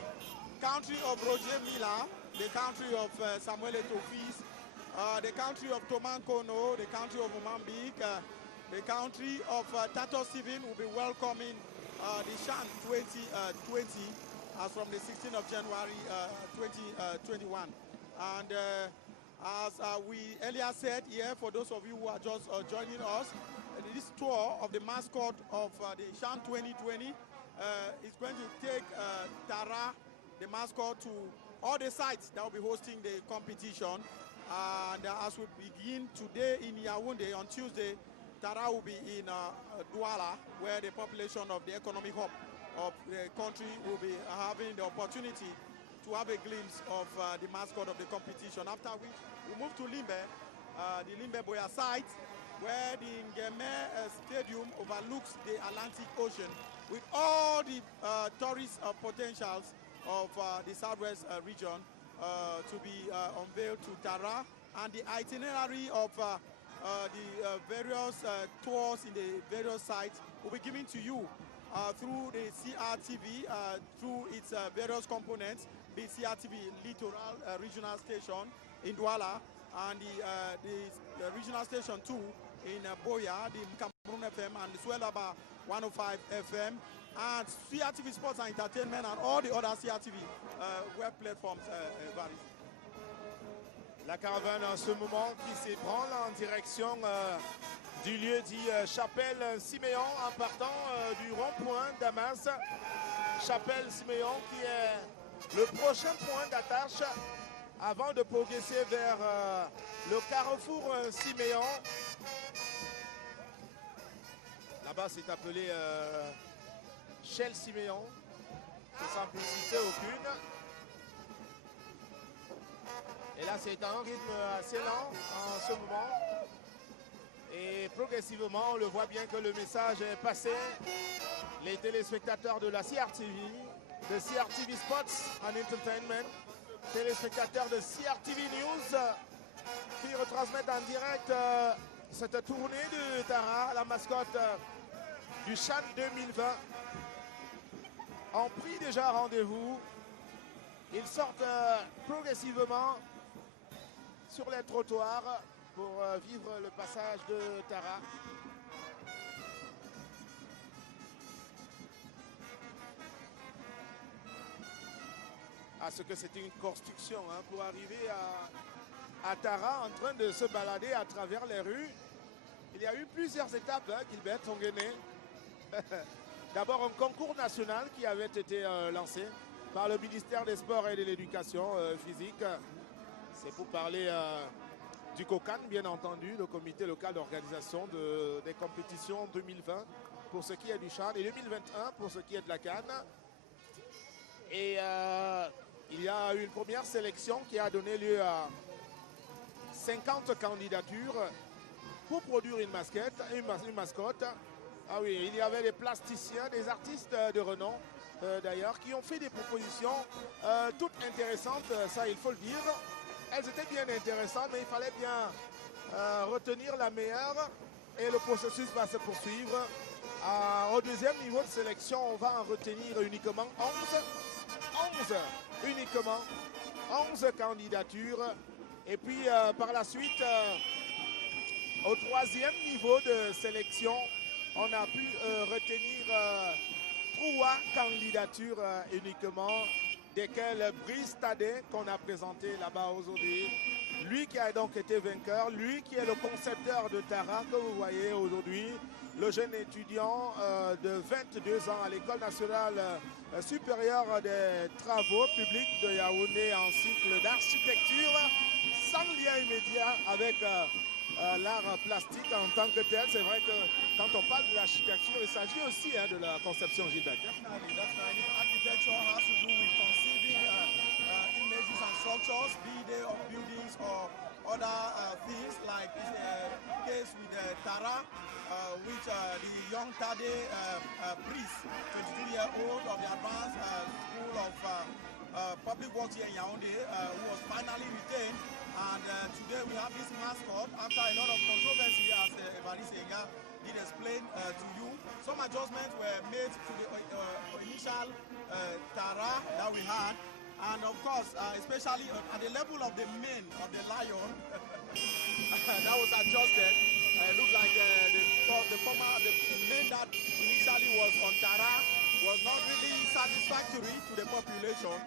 country of Roger Mila, the country of Samuel Etofis, the country of Toman Kono, the country of Mozambique, the country of Tato Steven will be welcoming the Chant 2020 as from the 16th of January 2021. And as we earlier said here, for those of you who are just joining us, this tour of the mascot of the Chant 2020 is going to take Tara, the mascot, to all the sites that will be hosting the competition. And as we begin today in Yaoundé, on Tuesday, Tara will be in Douala, where the population of the economic hub of the country will be having the opportunity to have a glimpse of the mascot of the competition. After which, we move to Limbe, the Limbe Boya site, where the Ngeme Stadium overlooks the Atlantic Ocean with all the tourist potentials of the Southwest region to be unveiled to Tara, and the itinerary of the various tours in the various sites will be given to you through the CRTV, through its various components, the CRTV Littoral Regional Station in Douala, and the regional station 2 in Boya, the Cameroon FM, and the Swellaba 105 FM, and CRTV Sports and Entertainment, and all the other CRTV web platforms varies. La caravane en ce moment qui s'ébranle en direction du lieu dit Chapelle Siméon en partant du rond-point Damas. Chapelle Siméon qui est le prochain point d'attache avant de progresser vers le carrefour Siméon. Là-bas c'est appelé Shell Siméon, sans simplicité aucune. Et là, c'est un rythme assez lent en ce moment. Et progressivement, on le voit bien que le message est passé. Les téléspectateurs de la CRTV, de CRTV Sports and Entertainment, téléspectateurs de CRTV News qui retransmettent en direct cette tournée de Tara, la mascotte du Chan 2020. Ont pris déjà rendez-vous. Ils sortent progressivement sur les trottoirs pour vivre le passage de Tara. À ce que c'était une construction hein, pour arriver à Tara en train de se balader à travers les rues. Il y a eu plusieurs étapes, hein, Gilbert Onguéné. D'abord un concours national qui avait été lancé par le ministère des Sports et de l'Éducation physique. C'est pour parler du COCAN, bien entendu, le comité local d'organisation des compétitions 2020 pour ce qui est du CHAN et 2021 pour ce qui est de la CAN. Et il y a eu une première sélection qui a donné lieu à 50 candidatures pour produire une mascotte. Ah oui, il y avait des plasticiens, des artistes de renom d'ailleurs, qui ont fait des propositions toutes intéressantes, ça il faut le dire. Elles étaient bien intéressantes, mais il fallait bien retenir la meilleure et le processus va se poursuivre. Au deuxième niveau de sélection, on va en retenir uniquement 11 candidatures. Et puis par la suite, au troisième niveau de sélection, on a pu retenir 3 candidatures uniquement, desquelles Brice Tadé, qu'on a présenté là-bas aujourd'hui. Lui qui a donc été vainqueur, lui qui est le concepteur de Tara que vous voyez aujourd'hui, le jeune étudiant de 22 ans à l'École nationale supérieure des travaux publics de Yaoundé en cycle d'architecture, sans lien immédiat avec l'art plastique en tant que tel. C'est vrai que quand on parle de l'architecture, il s'agit aussi hein, de la conception, Gilbert. Definitely. Architecture has to do with conceiving images and structures, be they of buildings or other things, like the case with Tara, which the young Tade priest, 22-year-old of the Advanced School of Public Works here in Yaoundé, who was finally retained. And today we have this mascot after a lot of controversy, as Evariste Enga did explain to you. Some adjustments were made to the initial Tara that we had. And of course, especially at the level of the mane of the lion, that was adjusted. It looked like the mane that initially was on Tara was not really satisfactory to the population.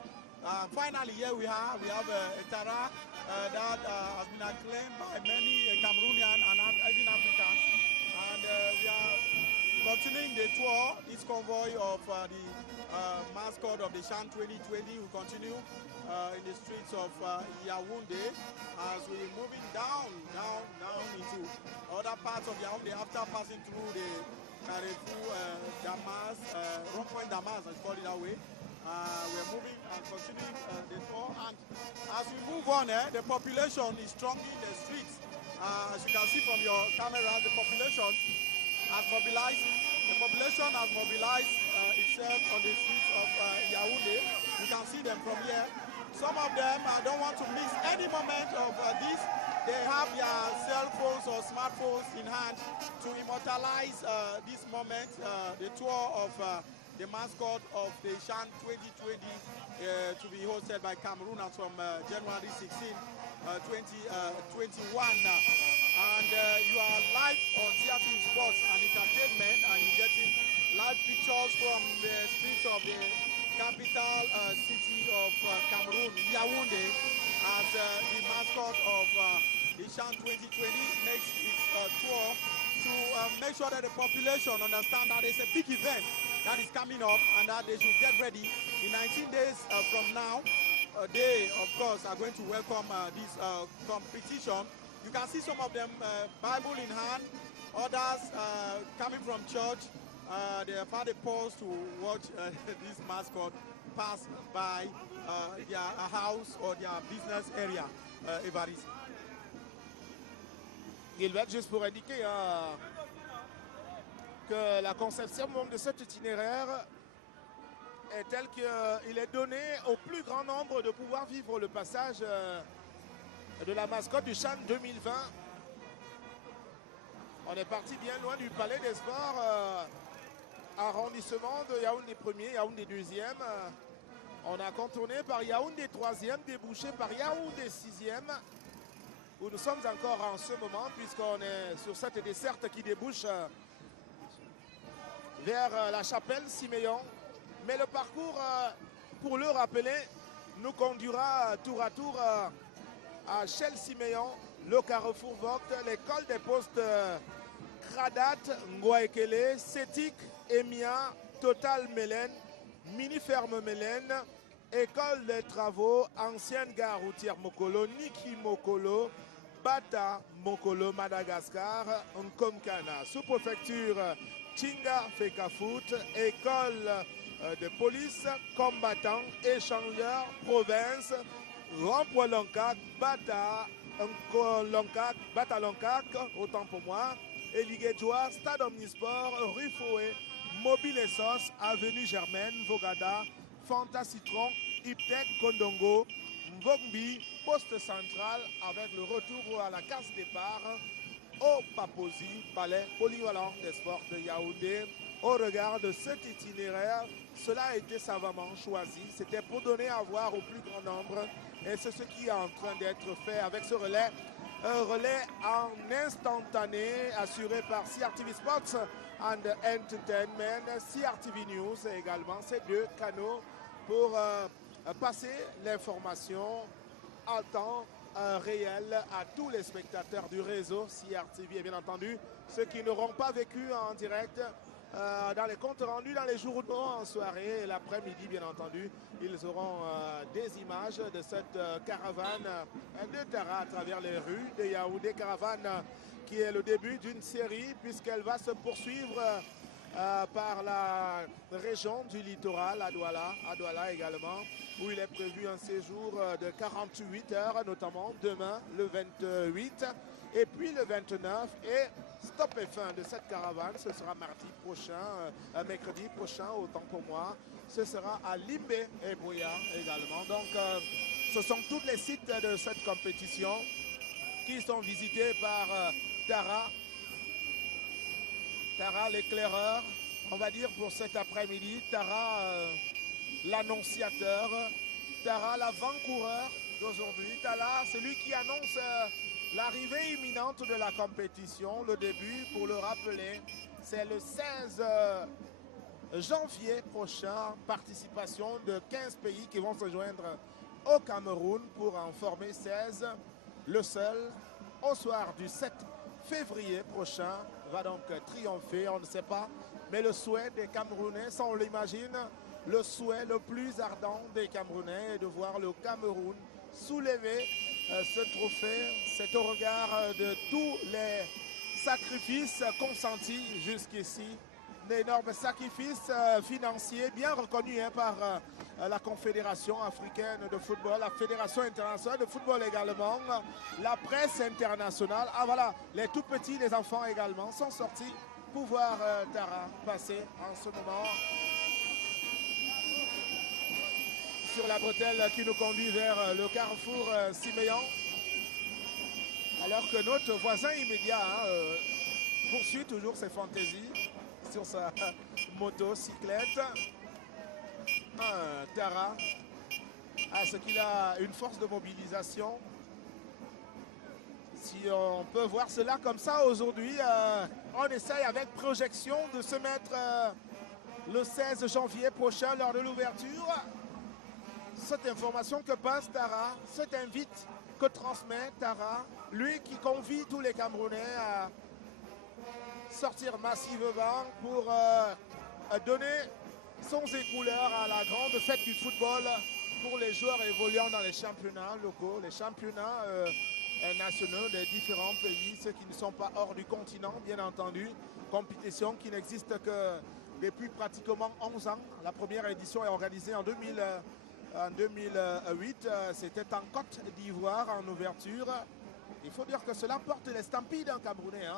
Finally, here we have a Tara that has been acclaimed by many Cameroonian and even Africans. And we are continuing the tour. This convoy of the mascot of the Chan 2020 will continue in the streets of Yaoundé as we're moving down into other parts of Yaoundé after passing through the Carrefour Damas, Rond-Point Damas, let's call it that way. We're moving and continuing the tour, and as we move on, the population is strongly in the streets. As you can see from your camera, the population has mobilized. The population has mobilized itself on the streets of Yaoundé. You can see them from here. Some of them don't want to miss any moment of this. They have their cell phones or smartphones in hand to immortalize this moment, the tour of the mascot of the Chan 2020 to be hosted by Cameroon as from January 16, 2021. And you are live on CRTV Sports and Entertainment, and you're getting live pictures from the streets of the capital city of Cameroon, Yaoundé, as the mascot of the Chan 2020 makes its tour to make sure that the population understand that it's a big event that is coming up and that they should get ready. In 19 days from now, they, of course, are going to welcome this competition. You can see some of them Bible in hand, others coming from church. They have had a pause to watch this mascot pass by their house or their business area, Evariste. Gilbert, juste pour indiquer que la conception même de cet itinéraire est tel qu'il est donné au plus grand nombre de pouvoir vivre le passage de la mascotte du Chan 2020. On est parti bien loin du Palais des Sports, arrondissement de Yaoundé 1er, Yaoundé 2e. On a contourné par Yaoundé 3e, débouché par Yaoundé 6e, où nous sommes encore en ce moment, puisqu'on est sur cette desserte qui débouche vers la chapelle Siméon. Mais le parcours, pour le rappeler, nous conduira tour à tour à Shell Siméon, le carrefour Vogt, l'école des postes Kradat, Ngwaekele, Sétic, Emia, Total Mélène, Mini-Ferme Mélène, école des travaux, ancienne gare routière Mokolo, Niki Mokolo, Bata Mokolo, Madagascar, Nkomkana, sous-préfecture Chinga Fekafoot, école de police, combattants, échangeurs, province, Rampois-Lonkak, Bata Lonkak, Bata Lonkak, autant pour moi, Eligedjoa, Stade Omnisport, rue Foué, Mobile et Sauce, avenue Germaine, Vogada, Fanta Citron, Iptek, Kondongo, Mvogbi, poste central avec le retour à la case départ au Paposi, palais polyvalent des sports de Yaoundé. Au regard de cet itinéraire, cela a été savamment choisi. C'était pour donner à voir au plus grand nombre et c'est ce qui est en train d'être fait avec ce relais. Un relais en instantané assuré par CRTV Sports and Entertainment, CRTV News également, ces deux canaux pour passer l'information en temps réel à tous les spectateurs du réseau CRTV et bien entendu ceux qui n'auront pas vécu en direct dans les comptes rendus, dans les journaux en soirée et l'après-midi bien entendu. Ils auront des images de cette caravane de Tara à travers les rues de Yaoundé, caravane qui est le début d'une série puisqu'elle va se poursuivre par la région du littoral, à Douala également, où il est prévu un séjour de 48 heures, notamment demain le 28 et puis le 29. Et stop et fin de cette caravane, ce sera mardi prochain, mercredi prochain, autant pour moi. Ce sera à Limbé et Boya également. Donc ce sont tous les sites de cette compétition qui sont visités par Tara l'éclaireur, on va dire pour cet après-midi, Tara l'annonciateur, Tara l'avant-coureur d'aujourd'hui, Tara celui qui annonce l'arrivée imminente de la compétition, le début, pour le rappeler, c'est le 16 janvier prochain, participation de 15 pays qui vont se joindre au Cameroun pour en former 16, le seul, au soir du 7 février prochain, va donc triompher, on ne sait pas, mais le souhait des Camerounais, ça on l'imagine, le souhait le plus ardent des Camerounais est de voir le Cameroun soulever ce trophée. C'est au regard de tous les sacrifices consentis jusqu'ici, d'énormes sacrifices financiers bien reconnus par la Confédération africaine de football, la Fédération internationale de football également, la presse internationale. Ah voilà, les tout petits, les enfants également sont sortis pour voir Tara passer en ce moment sur la bretelle qui nous conduit vers le carrefour Siméon. Alors que notre voisin immédiat poursuit toujours ses fantaisies sur sa motocyclette. Tara, à ce qu'il a une force de mobilisation. Si on peut voir cela comme ça aujourd'hui, on essaye avec projection de se mettre le 16 janvier prochain lors de l'ouverture. Cette information que passe Tara, cette invite que transmet Tara, lui qui convie tous les Camerounais à sortir massivement pour donner sons et couleurs à la grande fête du football pour les joueurs évoluant dans les championnats locaux, les championnats nationaux des différents pays, ceux qui ne sont pas hors du continent, bien entendu. Compétition qui n'existe que depuis pratiquement 11 ans. La première édition est organisée en 2008, c'était en Côte d'Ivoire en ouverture. Il faut dire que cela porte l'estampille d'un Camerounais.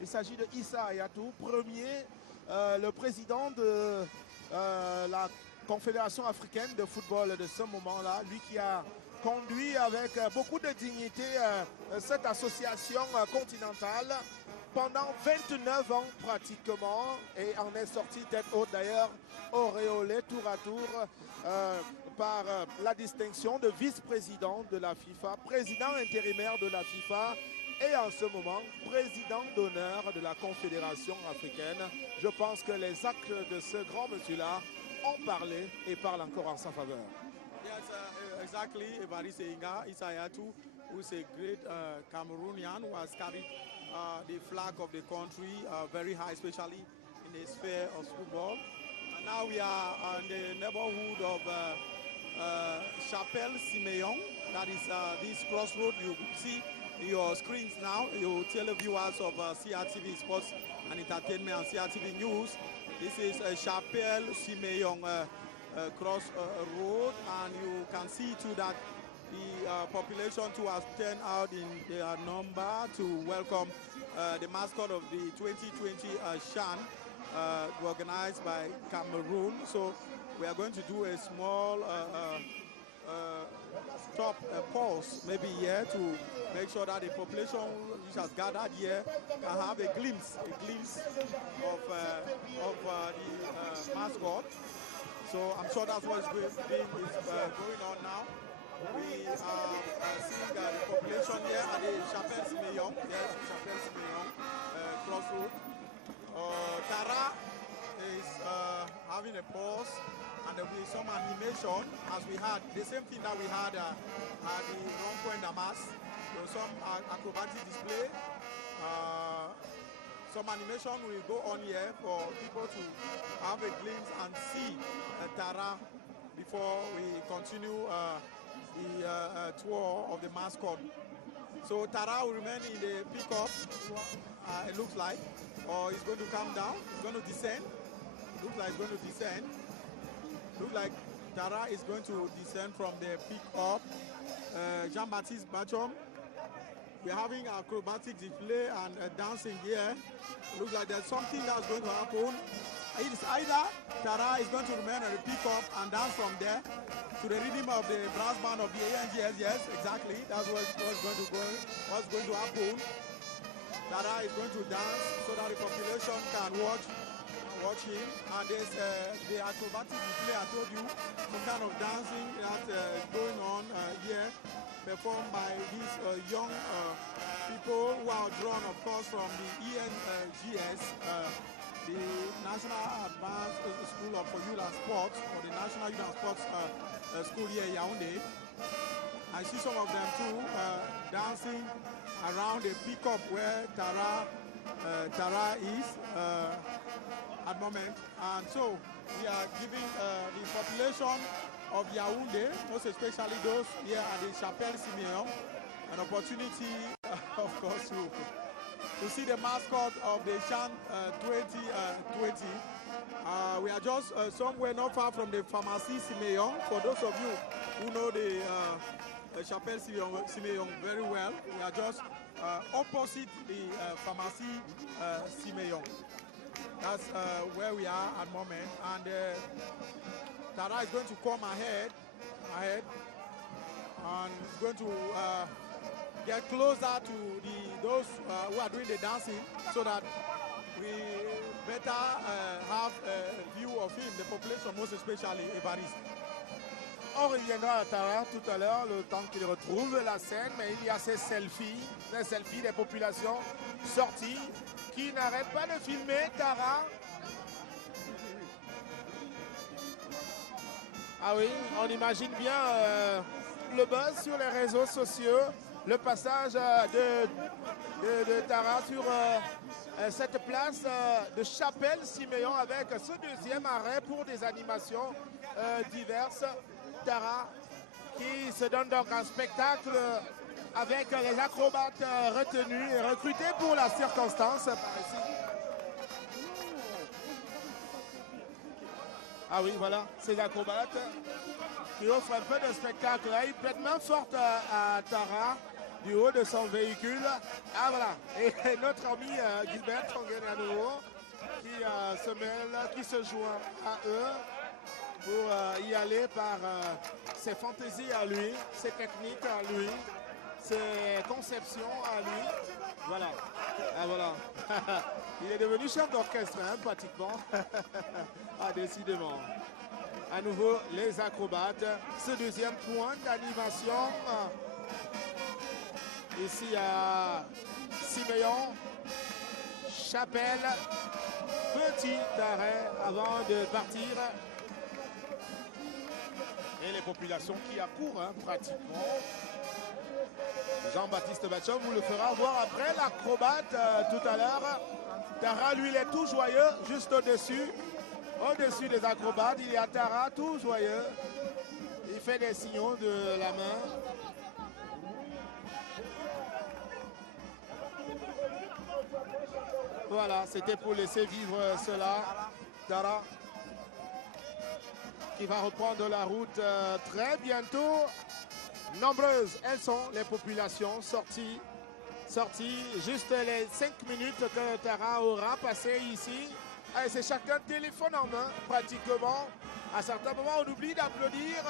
Il s'agit de Issa Ayatou, premier, le président de la Confédération africaine de football de ce moment-là, lui qui a conduit avec beaucoup de dignité cette association continentale pendant 29 ans pratiquement, et en est sorti tête haute d'ailleurs, auréolé tour à tour par la distinction de vice-président de la FIFA, président intérimaire de la FIFA et en ce moment président d'honneur de la Confédération africaine. Je pense que les actes de ce grand monsieur-là ont parlé et parlent encore en sa faveur. Yes, exactly. Evariste Enga Issahatou, who is a great Cameroonian who has carried the flag of the country very high, especially in the sphere of football. And now we are in the neighborhood of Chapelle Simeon. That is this crossroad you see your screens now, you televiewers of CRTV Sports and Entertainment and CRTV News. This is Chapelle Simeon cross road, and you can see too that the population too has turned out in their number to welcome the mascot of the 2020 Shan, organized by Cameroon. So we are going to do a small stop pause maybe here to make sure that the population which has gathered here can have a glimpse of the mascot. So I'm sure that's what is going on now. We are seeing the population here at the Chapelle Simeon, yes, Chapelle Simeon crossroad. Tara is having a pause, and there will be some animation as we had the same thing that we had at the Ronco and Damas. There was some acrobatic display. Some animation will go on here for people to have a glimpse and see Tara before we continue the tour of the mascot. So Tara will remain in the pickup, it looks like, or he's going to come down, he's going to descend. Looks like he's going to descend. Looks like Tara is going to descend from the pickup. Jean-Baptiste Bachom, we're having acrobatic display and dancing here. Looks like there's something that's going to happen. It's either Tara is going to remain on the pickup and dance from there to the rhythm of the brass band of the ANGS. Yes, exactly. That's what's going to happen. Tara is going to dance so that the population can watch him. And there's the acrobatic display I told you, some kind of dancing that's going on here, performed by these young people who are drawn, of course, from the ENGS, the National Advanced School for Youth and Sports, or the National Youth and Sports School here in Yaoundé. I see some of them too dancing around the pickup where Tara is at the moment. And so we are giving the population of Yaoundé, most especially those here at the Chapelle Simeon, an opportunity, of course, to see the mascot of the Shan 2020. We are just somewhere not far from the Pharmacie Simeon. For those of you who know the Chapelle Simeon very well, we are just opposite the Pharmacie Simeon. That's where we are at the moment. And Tara is going to come ahead, and is going to get closer to those who are doing the dancing, so that we better have a view of him, the population, most especially Evariste. On reviendra à Tara tout à l'heure, le temps qu'il retrouve la scène, mais il y a ces selfies des populations sorties qui n'arrêtent pas de filmer Tara. Ah oui, on imagine bien le buzz sur les réseaux sociaux, le passage de Tara sur cette place de Chapelle Simeon avec ce deuxième arrêt pour des animations diverses. Tara qui se donne donc un spectacle avec les acrobates retenus et recrutés pour la circonstance par ici. Ah oui, voilà, ces acrobates qui offrent un peu de spectacle. Là, ils prêtent main forte à Tara du haut de son véhicule. Ah voilà, et notre ami Gilbert Ongene à nouveau qui se mêle, qui se joint à eux. pour y aller par ses fantaisies à lui, ses techniques à lui, ses conceptions à lui. Voilà. Ah, voilà. Il est devenu chef d'orchestre, hein, pratiquement. Ah, décidément. À nouveau, les acrobates. Ce deuxième point d'animation. Ici à Siméon. Chapelle. Petit arrêt avant de partir. Et les populations qui accourent, hein, pratiquement. Jean-Baptiste Bachon vous le fera voir après l'acrobate tout à l'heure. Tara, lui, il est tout joyeux, juste au-dessus. Au-dessus des acrobates, il y a Tara, tout joyeux. Il fait des signaux de la main. Voilà, c'était pour laisser vivre cela. Tara, qui va reprendre la route très bientôt. Nombreuses, elles sont les populations sorties. Juste les 5 minutes que Tara aura passé ici. C'est chacun téléphone en main, pratiquement. À certains moments, on oublie d'applaudir.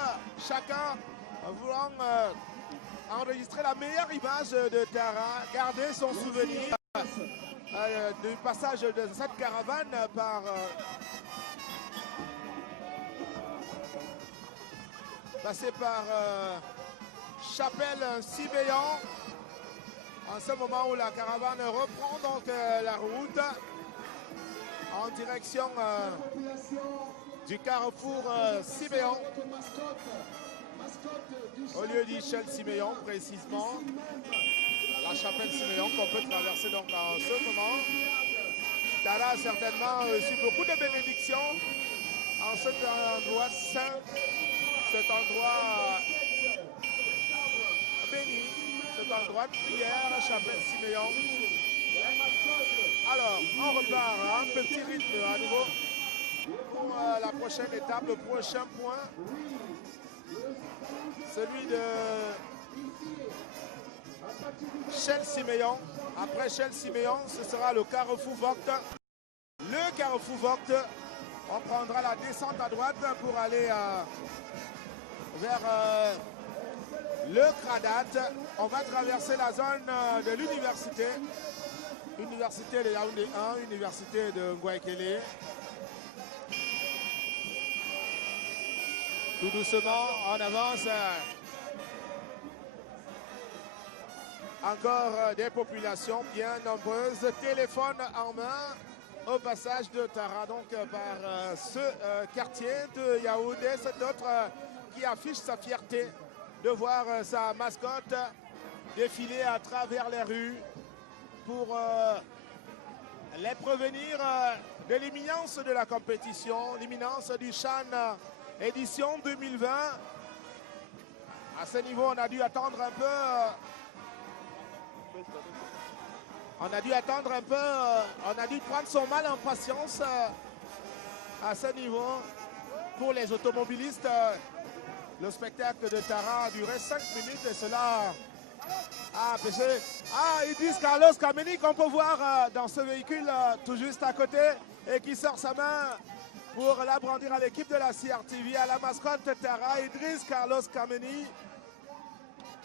Chacun voulant enregistrer la meilleure image de Tara, garder son souvenir du passage de cette caravane par... passé par Chapelle-Siméon. En ce moment où la caravane reprend donc la route en direction du carrefour Siméon, au lieu d'Ichel Siméon précisément. La chapelle Siméon qu'on peut traverser donc en ce moment. Tara a certainement reçu beaucoup de bénédictions en cet endroit saint, cet endroit béni, cet endroit de prière, chapelle Siméon. Alors, on repart à un petit rythme à nouveau pour la prochaine étape, le prochain point. Celui de Chelles-Siméon. Après Chelles-Siméon, ce sera le carrefour Vogt. Le carrefour Vogt, on prendra la descente à droite pour aller vers le Cradat. On va traverser la zone de l'université. Université de Yaoundé 1, Université de Ngouaikele. Tout doucement, on avance. Encore des populations bien nombreuses. Téléphone en main au passage de Tara, donc par ce quartier de Yaoundé. Cet autre qui affiche sa fierté de voir sa mascotte défiler à travers les rues pour les prévenir de l'imminence de la compétition, l'imminence du Chan édition 2020. À ce niveau, on a dû attendre un peu. On a dû prendre son mal en patience à ce niveau. Pour les automobilistes, le spectacle de Tara a duré 5 minutes et cela a empêché. Idriss Carlos Kameni qu'on peut voir dans ce véhicule tout juste à côté et qui sort sa main pour la brandir à l'équipe de la CRTV, à la mascotte Tara. Idriss Carlos Kameni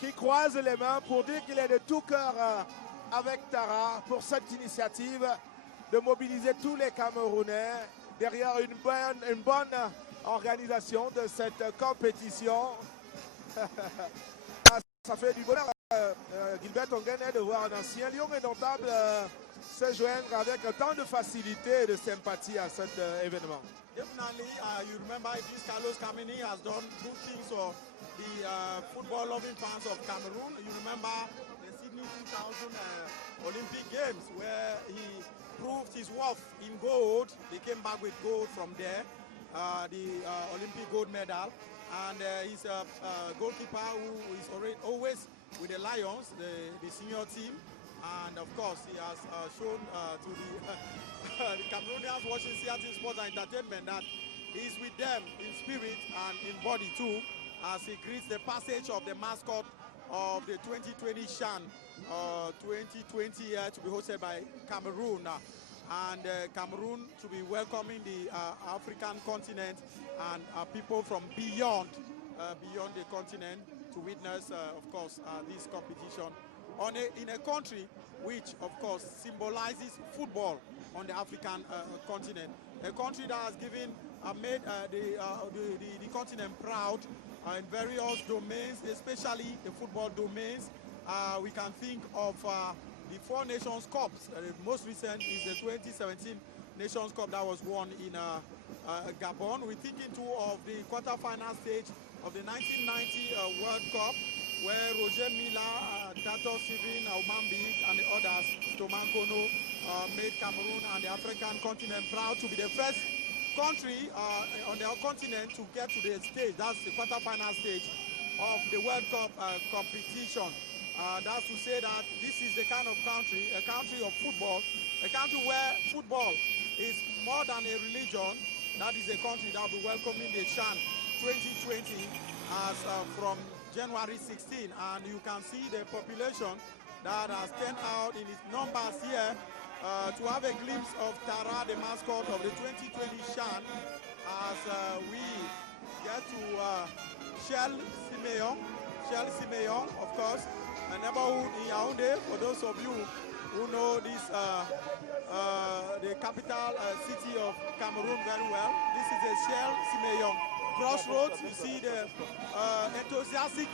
qui croise les mains pour dire qu'il est de tout cœur avec Tara pour cette initiative de mobiliser tous les Camerounais derrière une bonne organisation de cette compétition. Ça fait du bonheur, Gilbert Ongene, de voir un ancien lion indomptable se joindre avec autant de facilité et de sympathie à cet événement. Definitely, you remember Idriss Carlos Kameni has done good things for the football-loving fans of Cameroon. You remember the Sydney 2000 Olympic Games where he proved his worth in gold. They came back with gold from there, the Olympic gold medal. And he's a goalkeeper who is always with the Lions, the senior team. And of course, he has shown to the Cameroonians watching CRT Sports and Entertainment that he's with them in spirit and in body too, as he greets the passage of the mascot of the 2020 Chan 2020 to be hosted by Cameroon. And Cameroon to be welcoming the African continent and people from beyond the continent to witness, of course, this competition in a country which, of course, symbolizes football on the African continent. A country that has made the continent proud in various domains, especially the football domains. We can think of the 4 Nations Cups. The most recent is the 2017 Nations Cup that was won in Gabon. We're thinking too of the quarter-final stage of the 1990 World Cup, where Roger Milla, Dato Sivin, Aumambi, and the others, Tomankono, made Cameroon and the African continent proud to be the first country on their continent to get to the stage. That's the quarter-final stage of the World Cup competition. That's to say that this is the kind of country, a country of football, a country where football is more than a religion. That is a country that will be welcoming the CHAN 2020 as from January 16, and you can see the population that has turned out in its numbers here to have a glimpse of Tara, the mascot of the 2020 CHAN, as we get to Shell Simeon, of course, a neighborhood in Yaoundé. For those of you who know this, the capital city of Cameroon very well, this is a Shell Simeon crossroads. You see the enthusiastic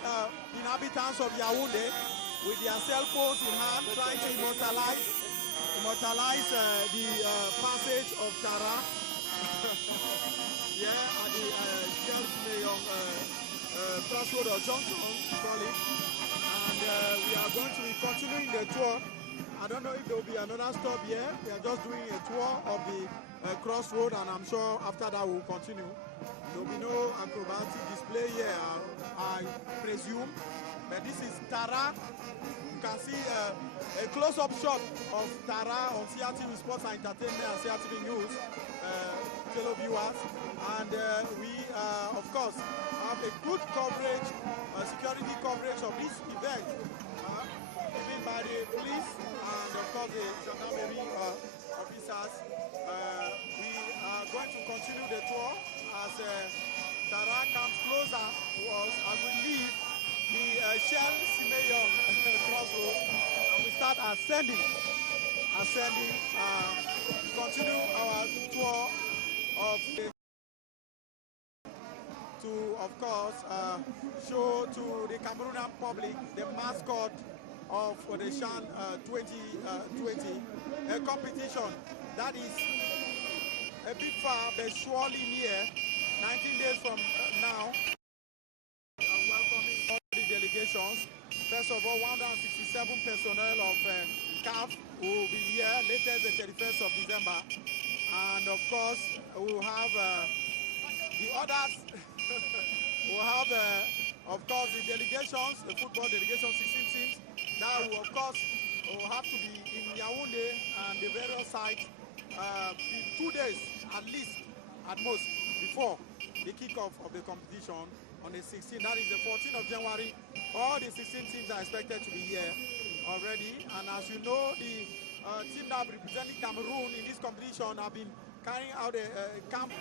inhabitants of Yaoundé with their cell phones in hand, trying to immortalize the passage of Tara. Yeah, at the Shell Simeon crossroad or junction, call it. And we are going to be continuing the tour. I don't know if there will be another stop here. We are just doing a tour of the crossroad, and I'm sure after that we'll continue. There will be no acrobatic display here, I presume. But this is Tara. You can see a close-up shot of Tara on CRTV Sports and Entertainment and CRTV News, fellow viewers. And we, of course, have a good coverage, security coverage of this event, given by the police and, of course, the gendarmerie officers. We are going to continue the tour as Tara comes closer to us as we leave the Shell Simeon crossroad, and we start ascending, continue our tour of the to, of course, show to the Cameroonian public the mascot of the CHAN 2020, a competition that is a bit far but surely near. 19 days from now, I'm welcoming all the delegations. First of all, 167 personnel of CAF will be here latest the 31st of December. And of course, we'll have the others. We'll have, of course, the delegations, the football delegation, 16 teams. That will, of course, will have to be in Yaoundé and the various sites 2 days, at least, at most, before the kickoff of the competition on the 16th. That is the 14th of January. All the 16 teams are expected to be here already. And as you know, the team that representing Cameroon in this competition have been carrying out a camp.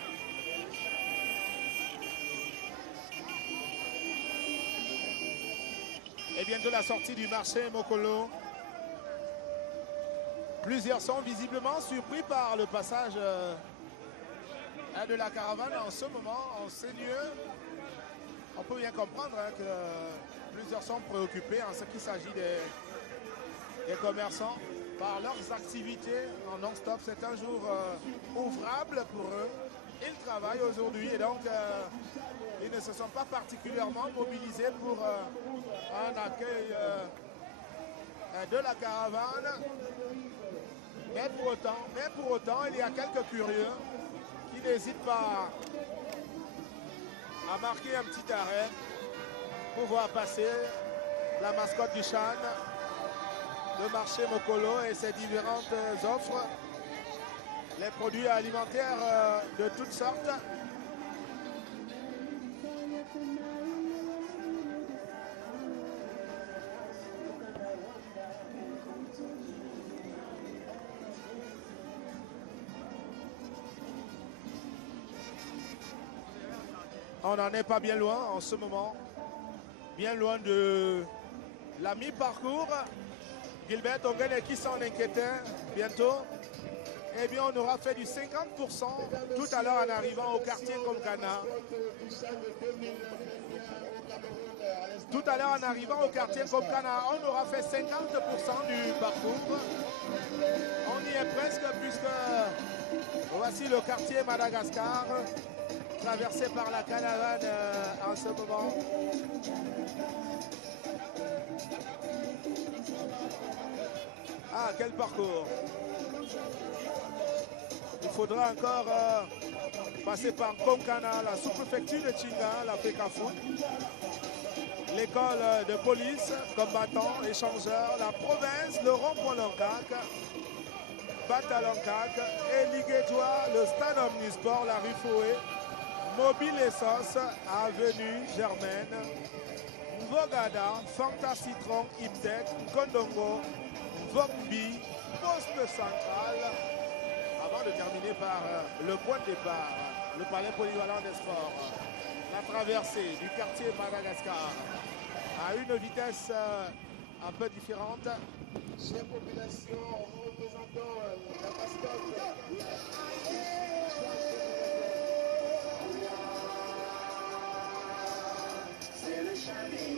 Et bientôt la sortie du marché Mokolo. Plusieurs sont visiblement surpris par le passage de la caravane en ce moment, en ces lieux. On peut bien comprendre que plusieurs sont préoccupés en ce qui s'agit des commerçants par leurs activités en non-stop. C'est un jour ouvrable pour eux. Ils travaillent aujourd'hui et donc ils ne se sont pas particulièrement mobilisés pour un accueil de la caravane. Mais pour autant, il y a quelques curieux qui n'hésitent pas à marquer un petit arrêt pour voir passer la mascotte du CHAN, le marché Mokolo et ses différentes offres, les produits alimentaires de toutes sortes. On n'en est pas bien loin en ce moment. Bien loin de la mi-parcours. Gilbert Ongene qui s'en inquiétait bientôt. Eh bien, on aura fait du 50% tout à l'heure en arrivant au quartier Komkana. Tout à l'heure en arrivant au quartier Komkana, on aura fait 50% du parcours. On y est presque puisque voici le quartier Madagascar, traversé par la caravane en ce moment. Ah, quel parcours! Il faudra encore passer par Komkana, la sous-préfecture de Tchinga, la FECAFOOT, l'école de police, combattants, échangeurs, la province, le rond-point Loncac, Batalancac, et Liguédois, le stade Omnisport, la rue Foué, Mobile Essos, avenue Germaine, Mvogada, Fanta Citron, Iptek, Kondongo, Vokbi, poste central, avant de terminer par le point de départ, le palais polyvalent des sports, la traversée du quartier Madagascar à une vitesse un peu différente. Chère population, représentant la mascotte, c'est le Chali,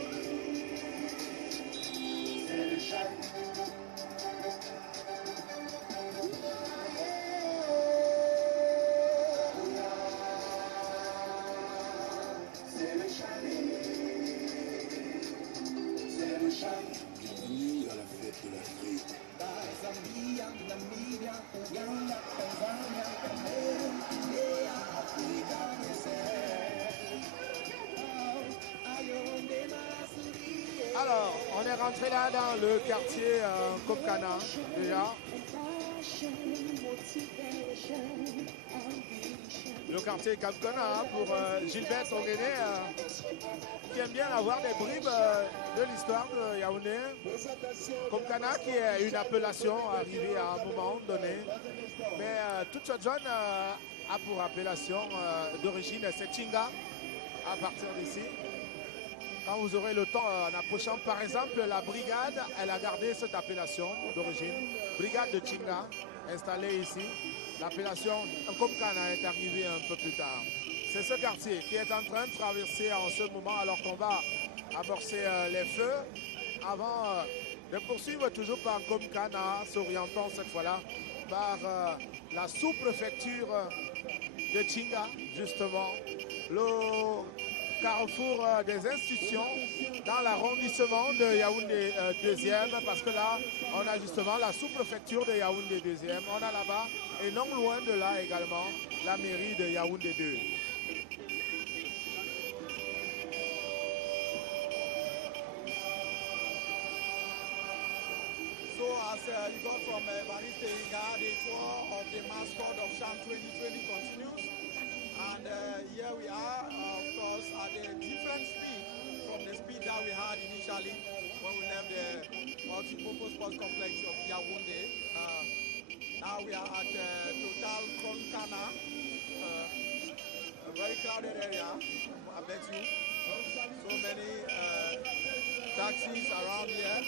c'est le Chali. Bienvenue à la fête de l'Afrique. Alors, on est rentré là dans le quartier Komkana déjà. Le quartier Komkana pour Gilbert Ongene qui aime bien avoir des bribes de l'histoire de Yaoundé. Komkana qui est une appellation arrivée à un moment donné. Mais toute cette zone a pour appellation d'origine c'est Tchinga à partir d'ici. Quand vous aurez le temps en approchant, par exemple, la brigade, elle a gardé cette appellation d'origine. Brigade de Tchinga, installée ici. L'appellation Komkana est arrivée un peu plus tard. C'est ce quartier qui est en train de traverser en ce moment alors qu'on va amorcer les feux avant de poursuivre toujours par Komkana, s'orientant cette fois-là par la sous-préfecture de Tchinga, justement. Le carrefour des institutions dans l'arrondissement de Yaoundé 2e, parce que là, on a justement la sous-préfecture de Yaoundé 2e. On a là-bas, et non loin de là également, la mairie de Yaoundé 2. So as you got from Bariste Inga, the tour of the mascot of Sham 2020 continues. And here we are, of course, at a different speed from the speed that we had initially when we left the multi-purpose sports complex of Yaoundé. Now we are at Total Komkana, a very crowded area, I bet you. So many taxis around here.